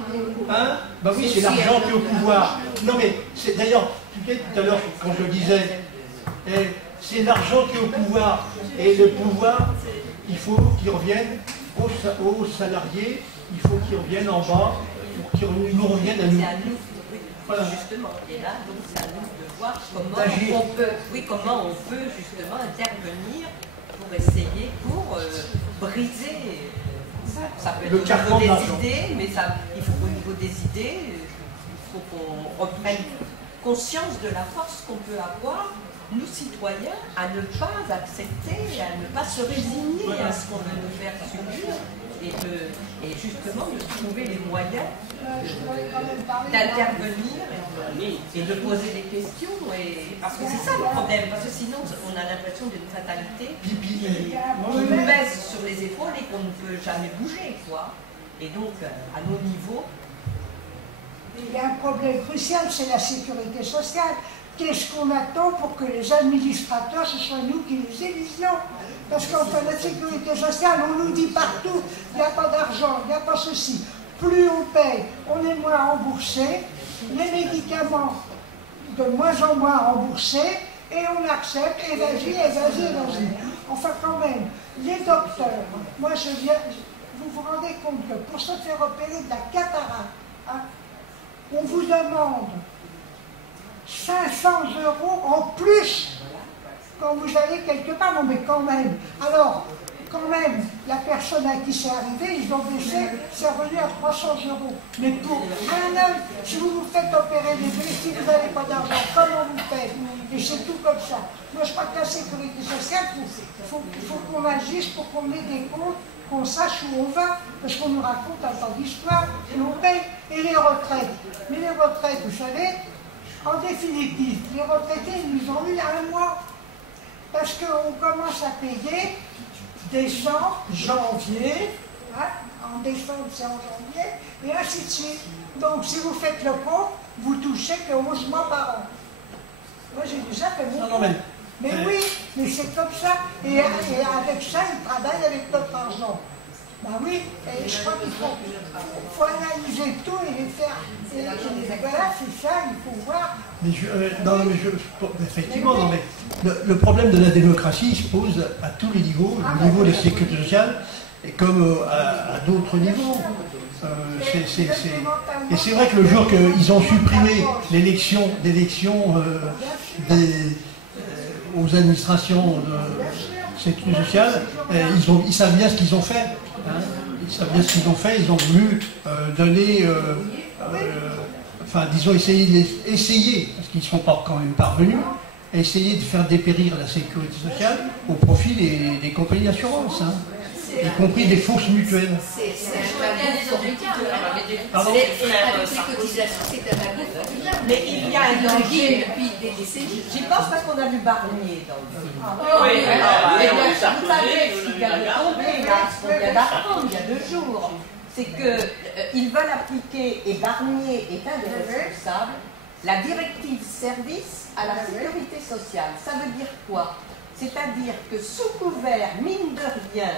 Hein? Ben oui, c'est l'argent qui est au pouvoir. Non mais, d'ailleurs, tout à l'heure, quand je disais, c'est l'argent qui est au pouvoir. Et le pouvoir, il faut qu'il revienne aux salariés, il faut qu'il revienne en bas, pour qu'il nous revienne à nous. C'est à nous, voilà. Justement. Et là, donc, c'est à nous de voir comment on peut justement intervenir pour essayer, pour briser. Ça peut être au niveau des idées, mais il faut au niveau des idées, il faut qu'on reprenne conscience de la force qu'on peut avoir, nous citoyens, à ne pas accepter, à ne pas se résigner à ce qu'on veut nous faire subir, et justement de trouver les moyens d'intervenir et de poser des questions, parce que c'est ça le problème, parce que sinon on a l'impression d'une fatalité qui nous pèse sur les épaules et qu'on ne peut jamais bouger, quoi. Et donc à nos niveaux. Il y a un problème crucial, c'est la sécurité sociale. Qu'est-ce qu'on attend pour que les administrateurs, ce soit nous qui les élisions? Parce qu'enfin, la sécurité sociale, on nous dit partout, il n'y a pas d'argent, il n'y a pas ceci. Plus on paye, on est moins remboursé, les médicaments de moins en moins remboursés, et on accepte, et vas-y. Enfin quand même, les docteurs, moi je viens, vous vous rendez compte que pour se faire opérer de la cataracte, hein, on vous demande 500 € en plus quand vous allez quelque part. Non mais quand même. Alors, quand même, la personne à qui c'est arrivé, ils ont baissé, c'est revenu à 300 €. Mais pour un homme, si vous vous faites opérer les bris, si vous n'avez pas d'argent, comment vous faites? Et c'est tout comme ça. Moi je crois que la sécurité sociale, il faut qu'on agisse pour qu'on ait des comptes, qu'on sache où on va, parce qu'on nous raconte un tas d'histoires, et on paye. Et les retraites. Mais les retraites, vous savez, en définitive, les retraités, ils nous ont eu un mois. Parce qu'on commence à payer décembre, janvier, hein, en décembre c'est en janvier, et ainsi de suite. Donc si vous faites le compte, vous touchez que 11 mois par an. Moi j'ai déjà fait mon compte. Mais oui, mais c'est comme ça. Et avec ça, ils travaillent avec notre argent. Ben oui, et je crois qu'il faut analyser tout et les faire. Et voilà, c'est ça, il faut voir. Mais effectivement, non, mais le problème de la démocratie se pose à tous les niveaux, au niveau de la sécurité sociale, et comme à d'autres niveaux. Et c'est vrai que le jour qu'ils ont supprimé l'élection aux administrations de sécurité sociale, ils savent bien ce qu'ils ont fait. Hein. Ils savent bien ce qu'ils ont fait. Ils ont voulu donner, enfin, disons, essayer, parce qu'ils ne sont pas quand même parvenus, essayer de faire dépérir la sécurité sociale au profit des compagnies d'assurance, hein, y compris des fausses mutuelles. C'est Pardon ? avec les cotisations, c'est un abus formidable. Mais il y a un danger. Depuis des décennies. J'y pense parce qu'on a vu Barnier dans le film. Oui, Vous savez ce qui vient de tomber, là, ce qu'on vient d'apprendre il y a 2 jours, c'est qu'ils veulent appliquer, et Barnier est un des responsables, la directive service à la sécurité sociale. Ça veut dire quoi? C'est-à-dire que sous couvert, mine de rien,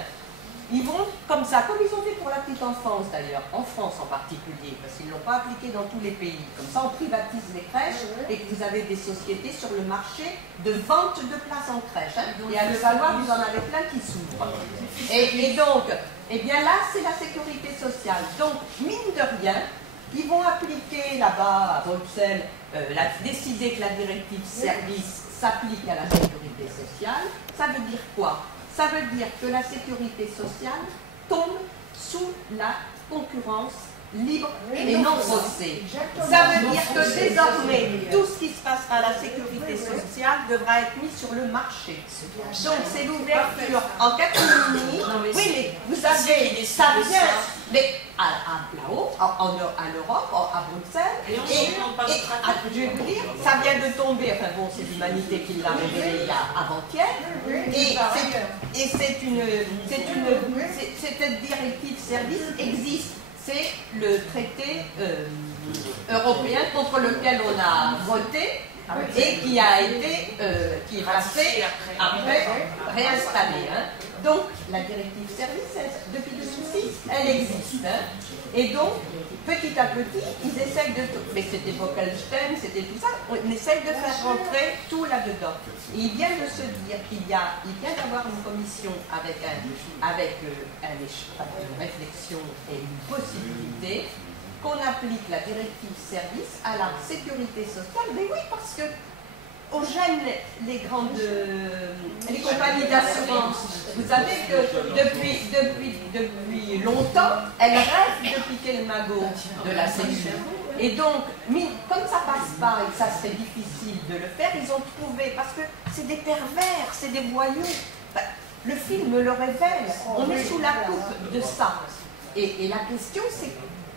ils vont comme ça, comme ils ont fait pour la petite enfance d'ailleurs, en France en particulier, parce qu'ils ne l'ont pas appliqué dans tous les pays. Comme ça, on privatise les crèches et que vous avez des sociétés sur le marché de vente de places en crèche. Hein. Et à Levallois, vous en avez plein qui s'ouvrent. Et donc, eh bien là, c'est la sécurité sociale. Donc, mine de rien, ils vont appliquer là-bas à Bruxelles, décider que la directive service s'applique à la sécurité sociale. Ça veut dire quoi? Ça veut dire que la sécurité sociale tombe sous la concurrence libre et non faussée. Ça veut dire que désormais, tout ce qui se passera à la sécurité sociale devra être mis sur le marché. Donc c'est l'ouverture en catimini. Oui, mais vous savez, ça vient, mais là-haut, à l'Europe, à Bruxelles, et je vais vous dire, ça vient de tomber, enfin bon, c'est l'humanité qui l'a révélé avant-hier, et cette directive service existe. C'est le traité européen contre lequel on a voté et qui a été qui va ser après réinstallé. Hein. Donc la directive service, depuis 2006, elle existe. Hein. Et donc, petit à petit, ils essayent de... Mais c'était Bolkestein, c'était tout ça. On essaye de faire rentrer tout là-dedans. Et il vient de se dire qu'il vient d'avoir une commission avec une réflexion et une possibilité qu'on applique la directive service à la sécurité sociale. Mais oui, parce que on gêne les compagnies d'assurance. Vous savez que depuis longtemps, elles rêvent de piquer le magot de la sécurité. Et donc, comme ça passe pas et que ça serait difficile de le faire, ils ont trouvé, parce que c'est des pervers, c'est des voyous. Le film le révèle, on est sous la coupe de ça. Et la question, c'est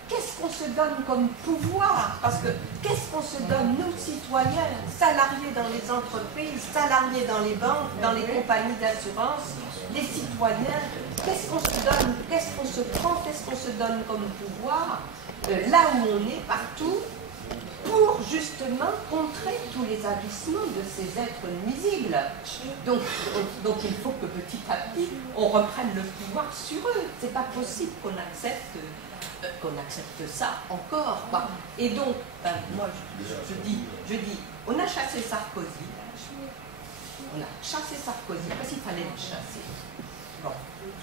qu'est-ce qu'on se donne comme pouvoir? Parce que qu'est-ce qu'on se donne, nous citoyens, salariés dans les entreprises, salariés dans les banques, dans les compagnies d'assurance, les citoyens, qu'est-ce qu'on se donne, qu'est-ce qu'on se prend, qu'est-ce qu'on se donne comme pouvoir, là où on est, partout, pour justement contrer tous les agissements de ces êtres nuisibles. Donc il faut que petit à petit, on reprenne le pouvoir sur eux. C'est pas possible qu'on accepte ça encore. Quoi. Et donc, moi je dis, on a chassé Sarkozy. On a chassé Sarkozy parce qu'il fallait le chasser. Bon.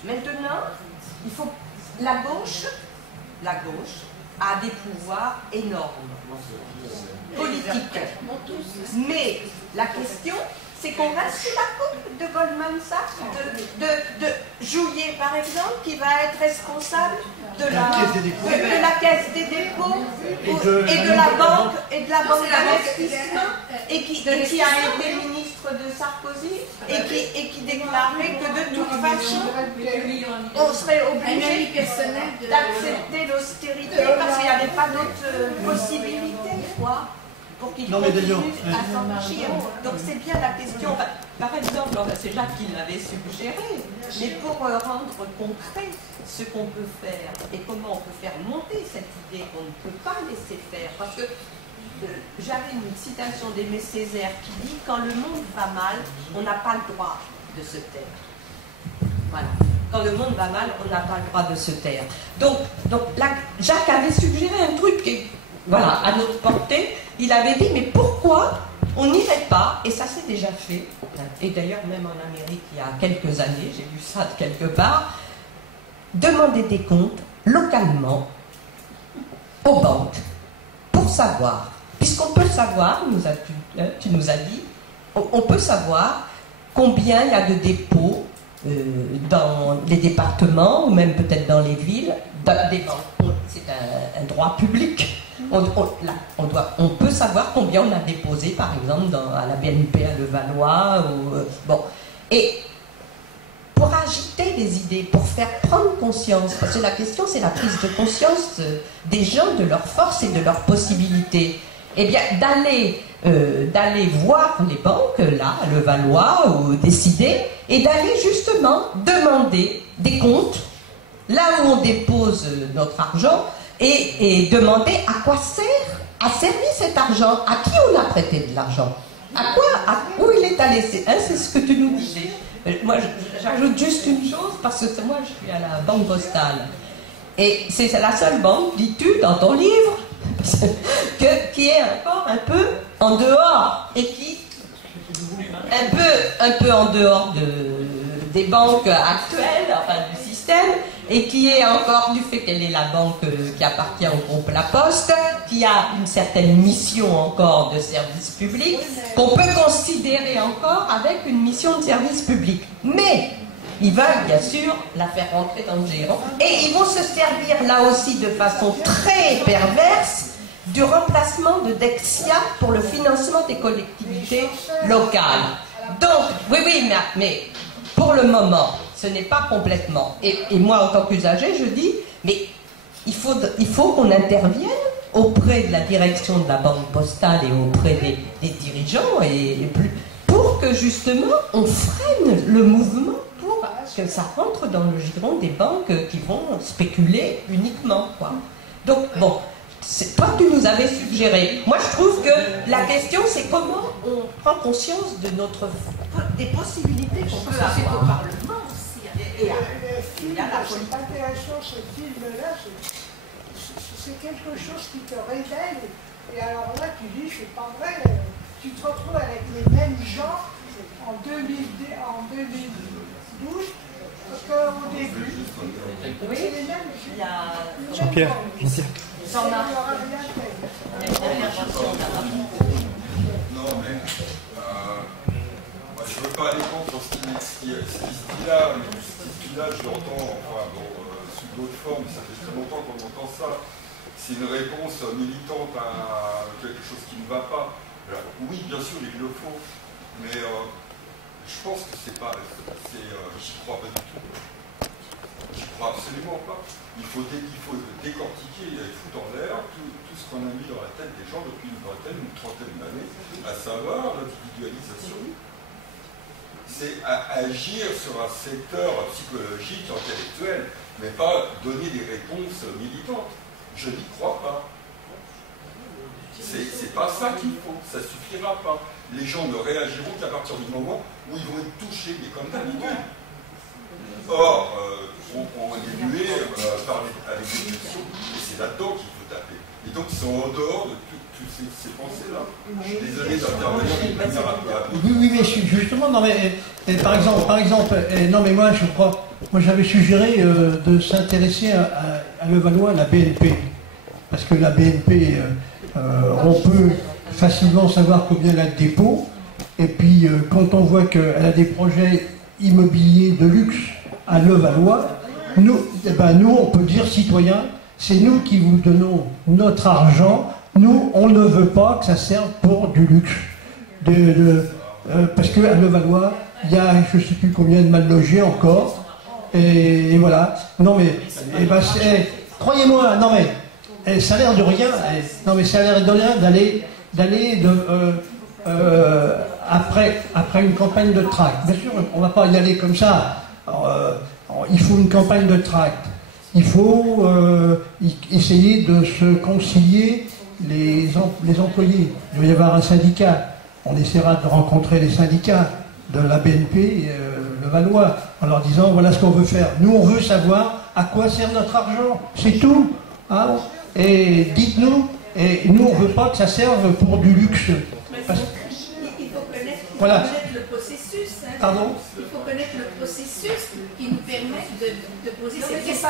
Maintenant, il faut la gauche a des pouvoirs énormes, politiques. Mais la question, c'est qu'on reste sous la coupe de Goldman Sachs, de Jouillet par exemple, qui va être responsable de la caisse des dépôts et de la banque d'investissement et qui a été ministre de Sarkozy et qui déclarait que de toute façon on serait obligé d'accepter l'austérité parce qu'il n'y avait pas d'autre possibilité, quoi. Pour qu'ils continuent à s'enrichir. Donc c'est bien la question. Enfin, par exemple, c'est Jacques qui l'avait suggéré, mais pour rendre concret ce qu'on peut faire et comment on peut faire monter cette idée qu'on ne peut pas laisser faire. Parce que j'avais une citation d'Aimé Césaire qui dit « Quand le monde va mal, on n'a pas le droit de se taire ». Voilà. Quand le monde va mal, on n'a pas le droit de se taire. Donc là, Jacques avait suggéré un truc qui est à notre portée. Il avait dit, mais pourquoi on n'irait pas, et ça s'est déjà fait, et d'ailleurs même en Amérique il y a quelques années, j'ai vu ça de quelque part, demander des comptes localement aux banques pour savoir, puisqu'on peut savoir, tu nous as dit, on peut savoir combien il y a de dépôts dans les départements, ou même peut-être dans les villes, des banques. C'est un droit public. On peut savoir combien on a déposé, par exemple, à la BNP à Levallois. Bon. Et pour agiter des idées, pour faire prendre conscience, parce que la question c'est la prise de conscience des gens, de leurs forces et de leurs possibilités, eh bien d'aller voir les banques, là, à Levallois, ou décider, et d'aller justement demander des comptes, là où on dépose notre argent, et demander à quoi a servi cet argent, à qui on a prêté de l'argent, où il est allé. C'est ce que tu nous disais. Moi, j'ajoute juste une chose, parce que moi, je suis à la banque postale. Et c'est la seule banque, dis-tu, dans ton livre, qui est encore un peu en dehors, et qui, un peu en dehors des banques actuelles, enfin du système, et qui est encore, du fait qu'elle est la banque qui appartient au groupe La Poste, qui a une certaine mission encore de service public, qu'on peut considérer encore avec une mission de service public. Mais ils veulent bien sûr la faire rentrer dans le giron. Et ils vont se servir là aussi de façon très perverse du remplacement de Dexia pour le financement des collectivités locales. Donc, oui, mais pour le moment, ce n'est pas complètement. Et moi, en tant qu'usager, je dis, mais il faut qu'on intervienne auprès de la direction de la banque postale et auprès des dirigeants, pour que justement on freine le mouvement, pour que ça rentre dans le giron des banques qui vont spéculer uniquement, quoi. Donc, bon, toi tu nous avais suggéré. Moi je trouve que la question c'est comment on prend conscience des possibilités qu'on peut avoir. C'est au Parlement aussi. Il y a la politique. Intéressant ce film-là, c'est quelque chose qui te révèle. Et alors là, tu dis, c'est pas vrai. Tu te retrouves avec les mêmes gens en 2012 qu'au début. Oui, c'est les mêmes. Jean-Pierre. Jean-Marc. Non, mais moi, je ne veux pas aller contre ce qui dit là, mais ce qui dit là, je l'entends sous d'autres formes, ça fait très longtemps qu'on entend ça. C'est une réponse militante à quelque chose qui ne va pas. Alors, oui, bien sûr, il le faut, mais je pense que c'est pas. J'y crois pas du tout. J'y crois absolument pas. Il faut décortiquer et foutre en l'air tout ce qu'on a mis dans la tête des gens depuis une vingtaine, une trentaine d'années, à savoir l'individualisation. C'est agir sur un secteur psychologique, intellectuel, mais pas donner des réponses militantes. Je n'y crois pas. C'est pas ça qu'il faut, ça suffira pas. Les gens ne réagiront qu'à partir du moment où ils vont être touchés, mais comme d'habitude. Or, on est mué avec des questions, et c'est là-dedans qu'il faut taper. Et donc ils sont en dehors de toutes ces pensées-là. Je suis désolé d'intervenir d'une manière un peu abrupte. Oui, mais justement, non mais par exemple, non mais moi j'avais suggéré de s'intéresser à Levallois, à la BNP, parce que la BNP, on peut facilement savoir combien elle a de dépôts, et puis quand on voit qu'elle a des projets immobiliers de luxe à Levallois, nous on peut dire citoyens, c'est nous qui vous donnons notre argent, nous on ne veut pas que ça serve pour du luxe. Parce qu'à Levallois, il y a je ne sais plus combien de mal logés encore, et voilà. Non mais, croyez-moi, non mais, ça a l'air de rien, non mais ça a l'air de rien d'aller après une campagne de tract. Bien sûr, on ne va pas y aller comme ça. Il faut une campagne de tract. Il faut essayer de se concilier les employés. Il doit y avoir un syndicat. On essaiera de rencontrer les syndicats de la BNP, Levallois, en leur disant voilà ce qu'on veut faire. Nous, on veut savoir à quoi sert notre argent. C'est tout. Hein, et dites-nous. Et nous, on ne veut pas que ça serve pour du luxe. Il faut connaître le processus. Hein. Pardon ? Il faut connaître le processus qui nous permet de poser ces questions.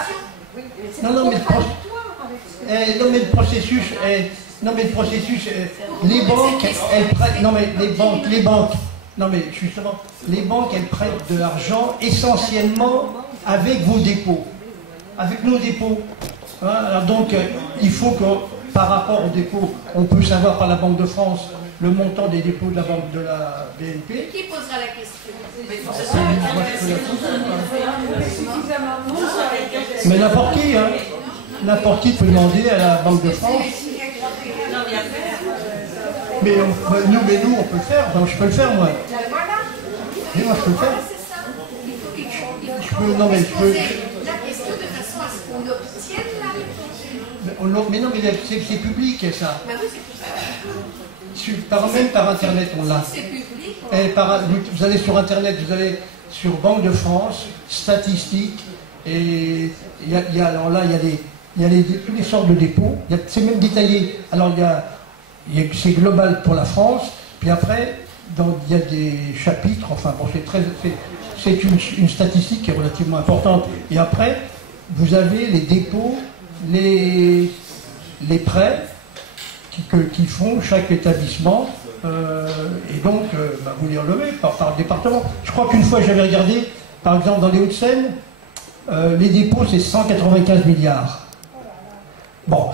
Non, mais le processus, les banques, elles prêtent. Non, mais les banques, Non mais justement, les banques, elles prêtent de l'argent essentiellement avec vos dépôts, avec nos dépôts. Hein, alors donc, il faut que, par rapport aux dépôts, on peut savoir par la Banque de France le montant des dépôts de la banque de la BNP. Qui posera la question? Mais n'importe qui, hein. N'importe qui peut demander à la Banque de France. Mais nous, on peut le faire. Donc, je peux le faire, moi. Et moi, je peux le faire. Il faut non, mais je peux. la question de façon à ce qu'on obtienne la réponse. Mais non, mais c'est public, ça. Bah oui, c'est public. Même par Internet, on l'a. C'est public. Vous allez sur Internet, vous allez sur Banque de France, statistiques, et alors là, il y a toutes les sortes de dépôts. C'est même détaillé. Alors, c'est global pour la France, puis après, il y a des chapitres, enfin, bon, c'est une statistique qui est relativement importante. Et après, vous avez les dépôts, les prêts qui font chaque établissement. Et donc, vous les relevez par département. Je crois qu'une fois, j'avais regardé, par exemple, dans les Hauts-de-Seine, les dépôts, c'est 195 milliards. Bon,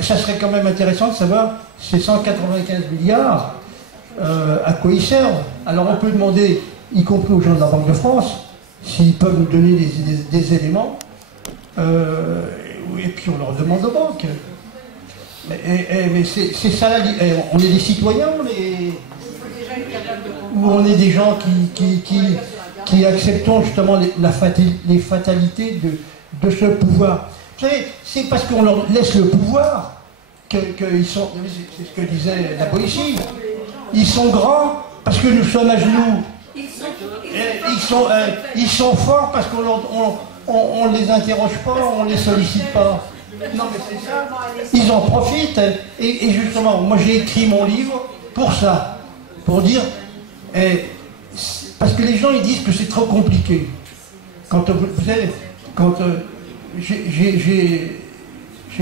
ça serait quand même intéressant de savoir ces 195 milliards, à quoi ils servent. Alors, on peut demander, y compris aux gens de la Banque de France, s'ils peuvent nous donner des éléments, et puis on leur demande aux banques. Mais c'est ça, on est des citoyens, ou on est des gens qui acceptons justement les fatalités de ce pouvoir. Vous savez, c'est parce qu'on leur laisse le pouvoir qu'ils sont, c'est ce que disait la Boétie, ils sont grands parce que nous sommes à genoux. Ils sont forts parce qu'on ne les interroge pas, on ne les sollicite pas. Non mais c'est ça, ils en profitent. Et justement, moi j'ai écrit mon livre pour ça, pour dire, parce que les gens ils disent que c'est trop compliqué. Quand vous savez, quand j'ai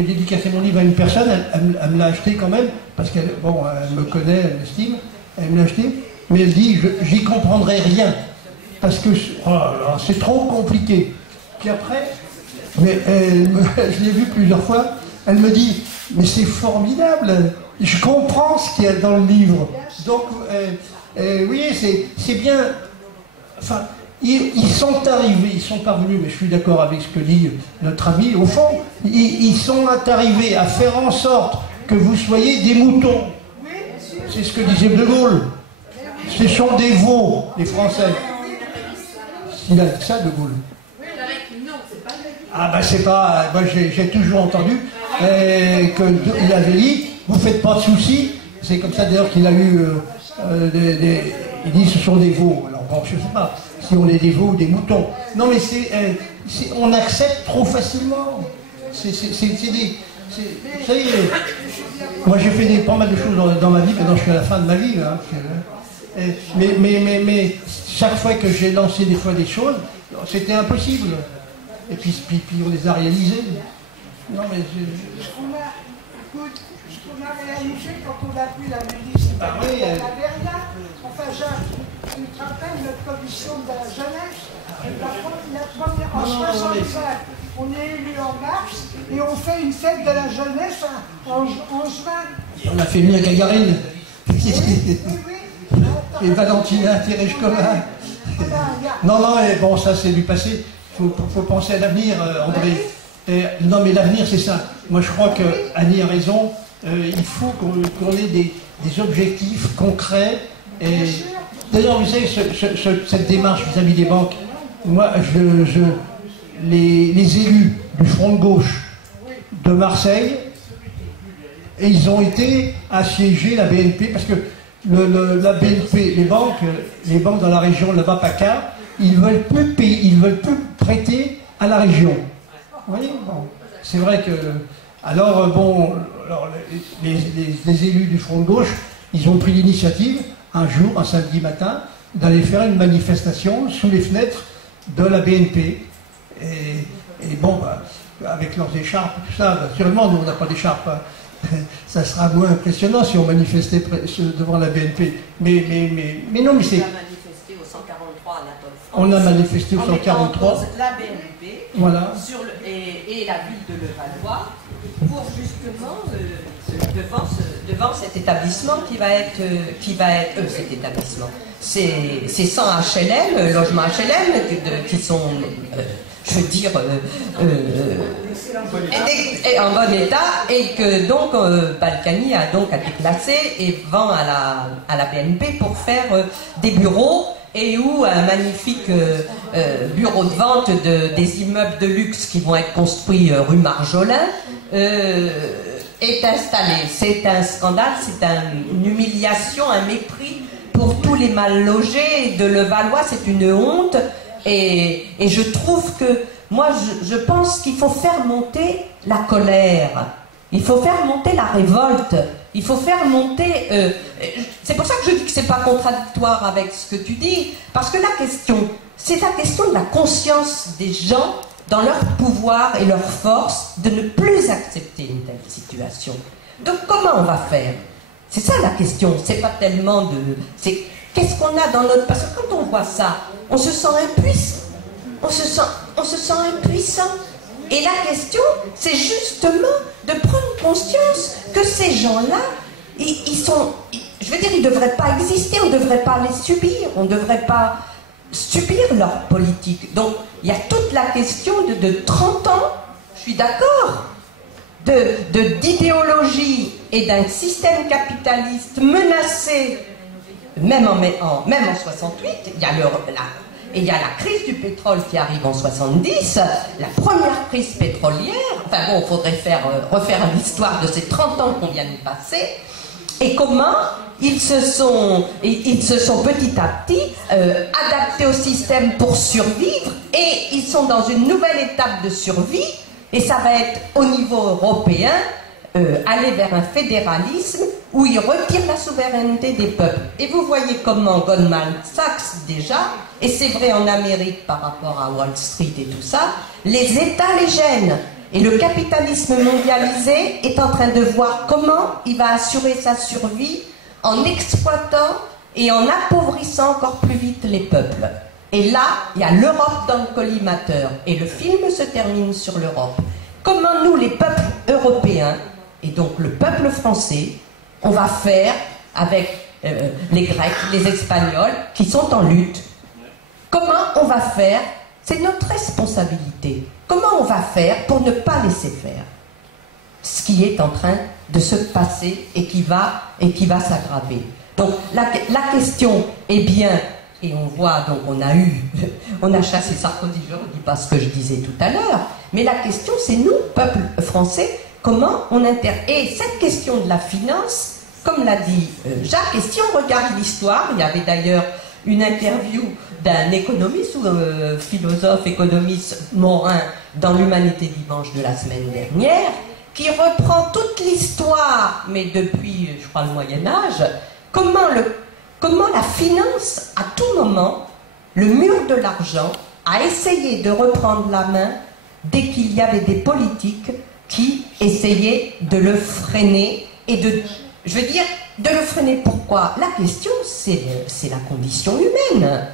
dédicacé mon livre à une personne, elle me l'a acheté quand même, parce qu'elle me connaît, elle m'estime, elle me l'a acheté, mais elle dit, j'y comprendrai rien, parce que c'est trop compliqué. Puis après, mais je l'ai vu plusieurs fois, elle me dit, mais c'est formidable, je comprends ce qu'il y a dans le livre. Donc, oui, c'est bien, enfin, ils sont arrivés, ils sont parvenus, mais je suis d'accord avec ce que dit notre ami, au fond, ils sont arrivés à faire en sorte que vous soyez des moutons. C'est ce que disait De Gaulle. Ce sont des veaux, les Français. Il a dit ça, De Gaulle. Ah ben c'est pas... Moi j'ai toujours entendu qu'il avait dit, vous faites pas de soucis. C'est comme ça d'ailleurs qu'il a eu... il dit ce sont des veaux. Alors bon, je sais pas si on est des veaux ou des moutons. Non mais on accepte trop facilement. C'est des... Vous savez, moi j'ai fait pas mal de choses dans ma vie, maintenant je suis à la fin de ma vie. Hein, mais chaque fois que j'ai lancé des fois des choses, c'était impossible. Et puis on les a réalisées. Non mais ce qu'on a réalisé quand on a pris la milice, on n'avait rien. Enfin, je me rappelle notre commission de la jeunesse. La première, en 65, on est élu en mars et on fait une fête de la jeunesse en juin. On a fait mieux à Gagarine. Oui. Et Valentina, Tereshkova. Non, et bon, ça c'est du passé. Il faut penser à l'avenir, André. Non, mais l'avenir, c'est ça. Moi, je crois qu'Annie a raison. Il faut qu'on ait des objectifs concrets. D'ailleurs, vous savez, cette démarche vis-à-vis des banques, moi, les élus du Front de gauche de Marseille, et ils ont été assiéger la BNP, parce que la BNP, les banques dans la région, là-bas, PACA, ils veulent plus payer, ils veulent plus prêter à la région. Vous voyez, bon, c'est vrai que... Alors, les élus du Front de gauche, ils ont pris l'initiative, un jour, un samedi matin, d'aller faire une manifestation sous les fenêtres de la BNP. Et bon, avec leurs écharpes, tout ça, naturellement, nous, on n'a pas d'écharpe. Hein. ça sera moins impressionnant si on manifestait devant la BNP. Mais non, mais c'est... On a manifesté au 143 à Anatole France. On a manifesté au 143. En mettant en cause la BNP voilà. Et la ville de Levallois pour justement devant cet établissement qui va être cet établissement. C'est 100 HLM, logements HLM qui sont, je veux dire, en bon état, et que donc Balkany a donc à déclasser et vend à la BNP pour faire des bureaux, et où un magnifique bureau de vente des immeubles de luxe qui vont être construits rue Marjolin est installé. C'est un scandale, c'est une humiliation, un mépris pour tous les mal logés de Levallois, c'est une honte. Et je trouve que, moi, je pense qu'il faut faire monter la colère, il faut faire monter la révolte, il faut faire monter... c'est pour ça que je dis que c'est pas contradictoire avec ce que tu dis, parce que la question, c'est la question de la conscience des gens dans leur pouvoir et leur force de ne plus accepter une telle situation. Donc comment on va faire? C'est ça la question, c'est pas tellement de... Qu'est-ce qu'on a dans notre... Parce que quand on voit ça, on se sent impuissant. On se sent impuissant. Et la question, c'est justement de prendre conscience que ces gens-là, ils sont... Je veux dire, ils ne devraient pas exister, on ne devrait pas les subir, on ne devrait pas subir leur politique. Donc, il y a toute la question de 30 ans, je suis d'accord, d'idéologie et d'un système capitaliste menacé, même en 68, il y a la crise du pétrole qui arrive en 70, la première crise pétrolière, enfin bon, il faudrait refaire l'histoire de ces 30 ans qu'on vient de passer, et comment ils se sont petit à petit adaptés au système pour survivre, et ils sont dans une nouvelle étape de survie, et ça va être au niveau européen, aller vers un fédéralisme où ils retirent la souveraineté des peuples. Et vous voyez comment Goldman Sachs déjà, et c'est vrai en Amérique par rapport à Wall Street et tout ça, les États les gênent. Et le capitalisme mondialisé est en train de voir comment il va assurer sa survie en exploitant et en appauvrissant encore plus vite les peuples. Et là, il y a l'Europe dans le collimateur. Et le film se termine sur l'Europe. Comment nous, les peuples européens, et donc le peuple français, on va faire avec les Grecs, les Espagnols, qui sont en lutte. Comment on va faire? C'est notre responsabilité. Comment on va faire pour ne pas laisser faire ce qui est en train de se passer et qui va s'aggraver? Donc la question est bien, et on voit, donc on a chassé Sarkozy, je ne redis pas ce que je disais tout à l'heure, mais la question c'est nous, peuple français, comment on Et cette question de la finance, comme l'a dit Jacques, et si on regarde l'histoire, il y avait d'ailleurs une interview d'un économiste ou philosophe économiste Morin dans l'Humanité Dimanche de la semaine dernière, qui reprend toute l'histoire, mais depuis, je crois, le Moyen-Âge, comment la finance, à tout moment, le mur de l'argent, a essayé de reprendre la main dès qu'il y avait des politiques qui essayaient de le freiner et de le freiner. Pourquoi? La question, c'est la condition humaine.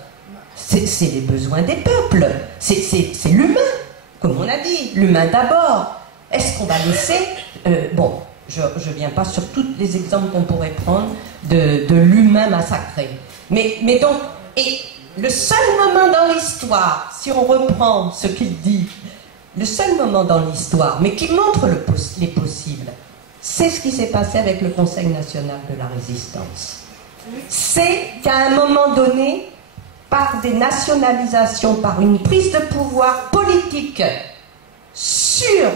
C'est les besoins des peuples. C'est l'humain, comme on a dit. L'humain d'abord. Est-ce qu'on va laisser... je ne viens pas sur tous les exemples qu'on pourrait prendre de l'humain massacré. Mais donc... Et le seul moment dans l'histoire, si on reprend ce qu'il dit, le seul moment dans l'histoire, mais qui montre les possibles, c'est ce qui s'est passé avec le Conseil national de la résistance. C'est qu'à un moment donné, par des nationalisations, par une prise de pouvoir politique sur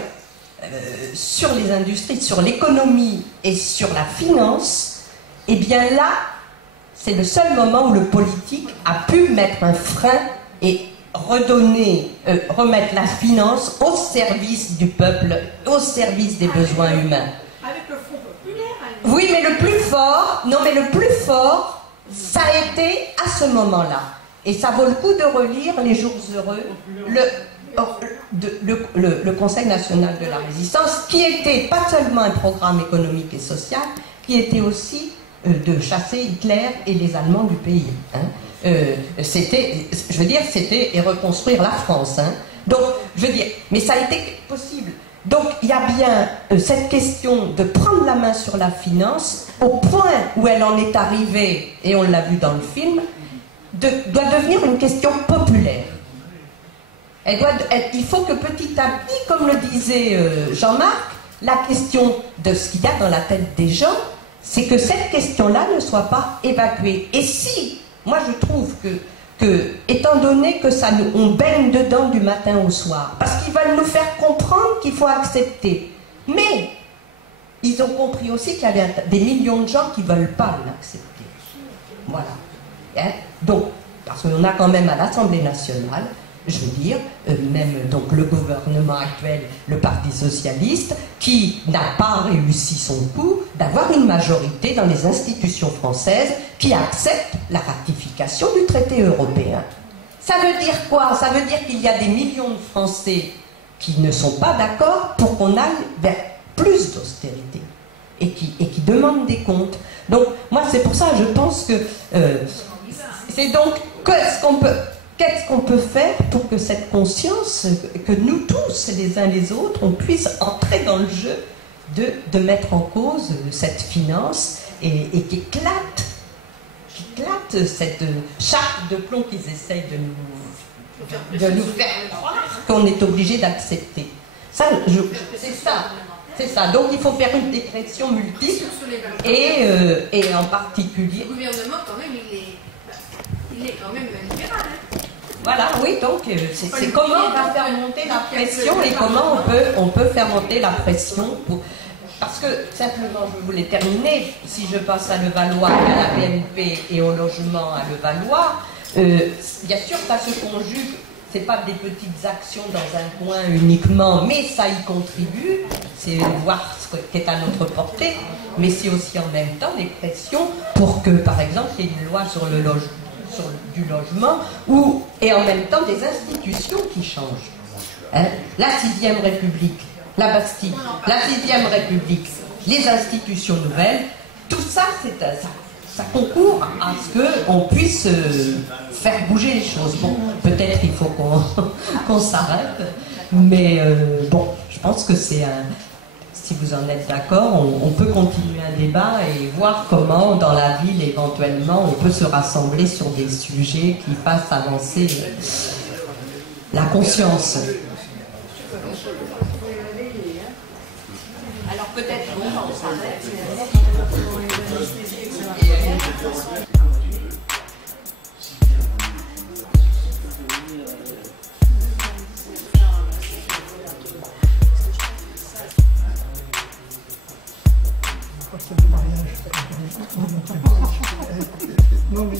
les industries, sur l'économie et sur la finance, et bien là, c'est le seul moment où le politique a pu mettre un frein et remettre la finance au service du peuple, au service des besoins humains. Avec le Front populaire. Oui, mais le plus fort, ça a été à ce moment-là. Et ça vaut le coup de relire Les Jours Heureux, le Conseil national de la résistance, qui était pas seulement un programme économique et social, qui était aussi de chasser Hitler et les Allemands du pays. Hein. C'était, je veux dire, c'était et reconstruire la France. Hein. Donc, je veux dire, mais ça a été possible. Donc, il y a bien cette question de prendre la main sur la finance, au point où elle en est arrivée, et on l'a vu dans le film, doit devenir une question populaire. Il faut que petit à petit, comme le disait Jean-Marc, la question de ce qu'il y a dans la tête des gens, c'est que cette question-là ne soit pas évacuée. Et si, moi je trouve que étant donné que on baigne dedans du matin au soir, parce qu'ils veulent nous faire comprendre qu'il faut accepter, mais ils ont compris aussi qu'il y avait des millions de gens qui ne veulent pas l'accepter. Voilà. Hein? Donc, parce qu'on a quand même à l'Assemblée nationale, je veux dire, même donc le gouvernement actuel, le Parti socialiste, qui n'a pas réussi son coup d'avoir une majorité dans les institutions françaises qui acceptent la ratification du traité européen. Ça veut dire quoi? Ça veut dire qu'il y a des millions de Français qui ne sont pas d'accord pour qu'on aille vers plus d'austérité et qui demandent des comptes. Donc, moi, c'est pour ça, je pense que c'est donc qu'est-ce qu'on peut faire pour que cette conscience, que nous tous, les uns les autres, on puisse entrer dans le jeu de mettre en cause cette finance et qu'éclate cette chape de plomb qu'ils essayent de nous faire croire qu'on est obligé d'accepter. C'est ça. Donc il faut faire une dépression multiple et en particulier... Le gouvernement, quand même, il est quand même libéral. Hein. Voilà, oui, donc c'est comment on va faire monter la pression et comment on peut faire monter la pression pour... Parce que, simplement, je voulais terminer, si je pense à Levallois, à la BNP et au logement à Levallois, bien sûr, ça se conjugue, c'est pas des petites actions dans un coin uniquement, mais ça y contribue, c'est voir ce qui est à notre portée, mais c'est aussi en même temps des pressions pour que, par exemple, il y ait une loi sur du logement, et en même temps des institutions qui changent. Hein? La 6e République, la Bastille, la 6e République, les institutions nouvelles, tout ça, ça concourt à ce qu'on puisse faire bouger les choses. Bon, peut-être il faut qu'on s'arrête, mais bon, je pense que c'est si vous en êtes d'accord, on peut continuer un débat et voir comment, dans la ville, éventuellement, on peut se rassembler sur des sujets qui fassent avancer la conscience. Alors peut-être on s'arrête. Non, mais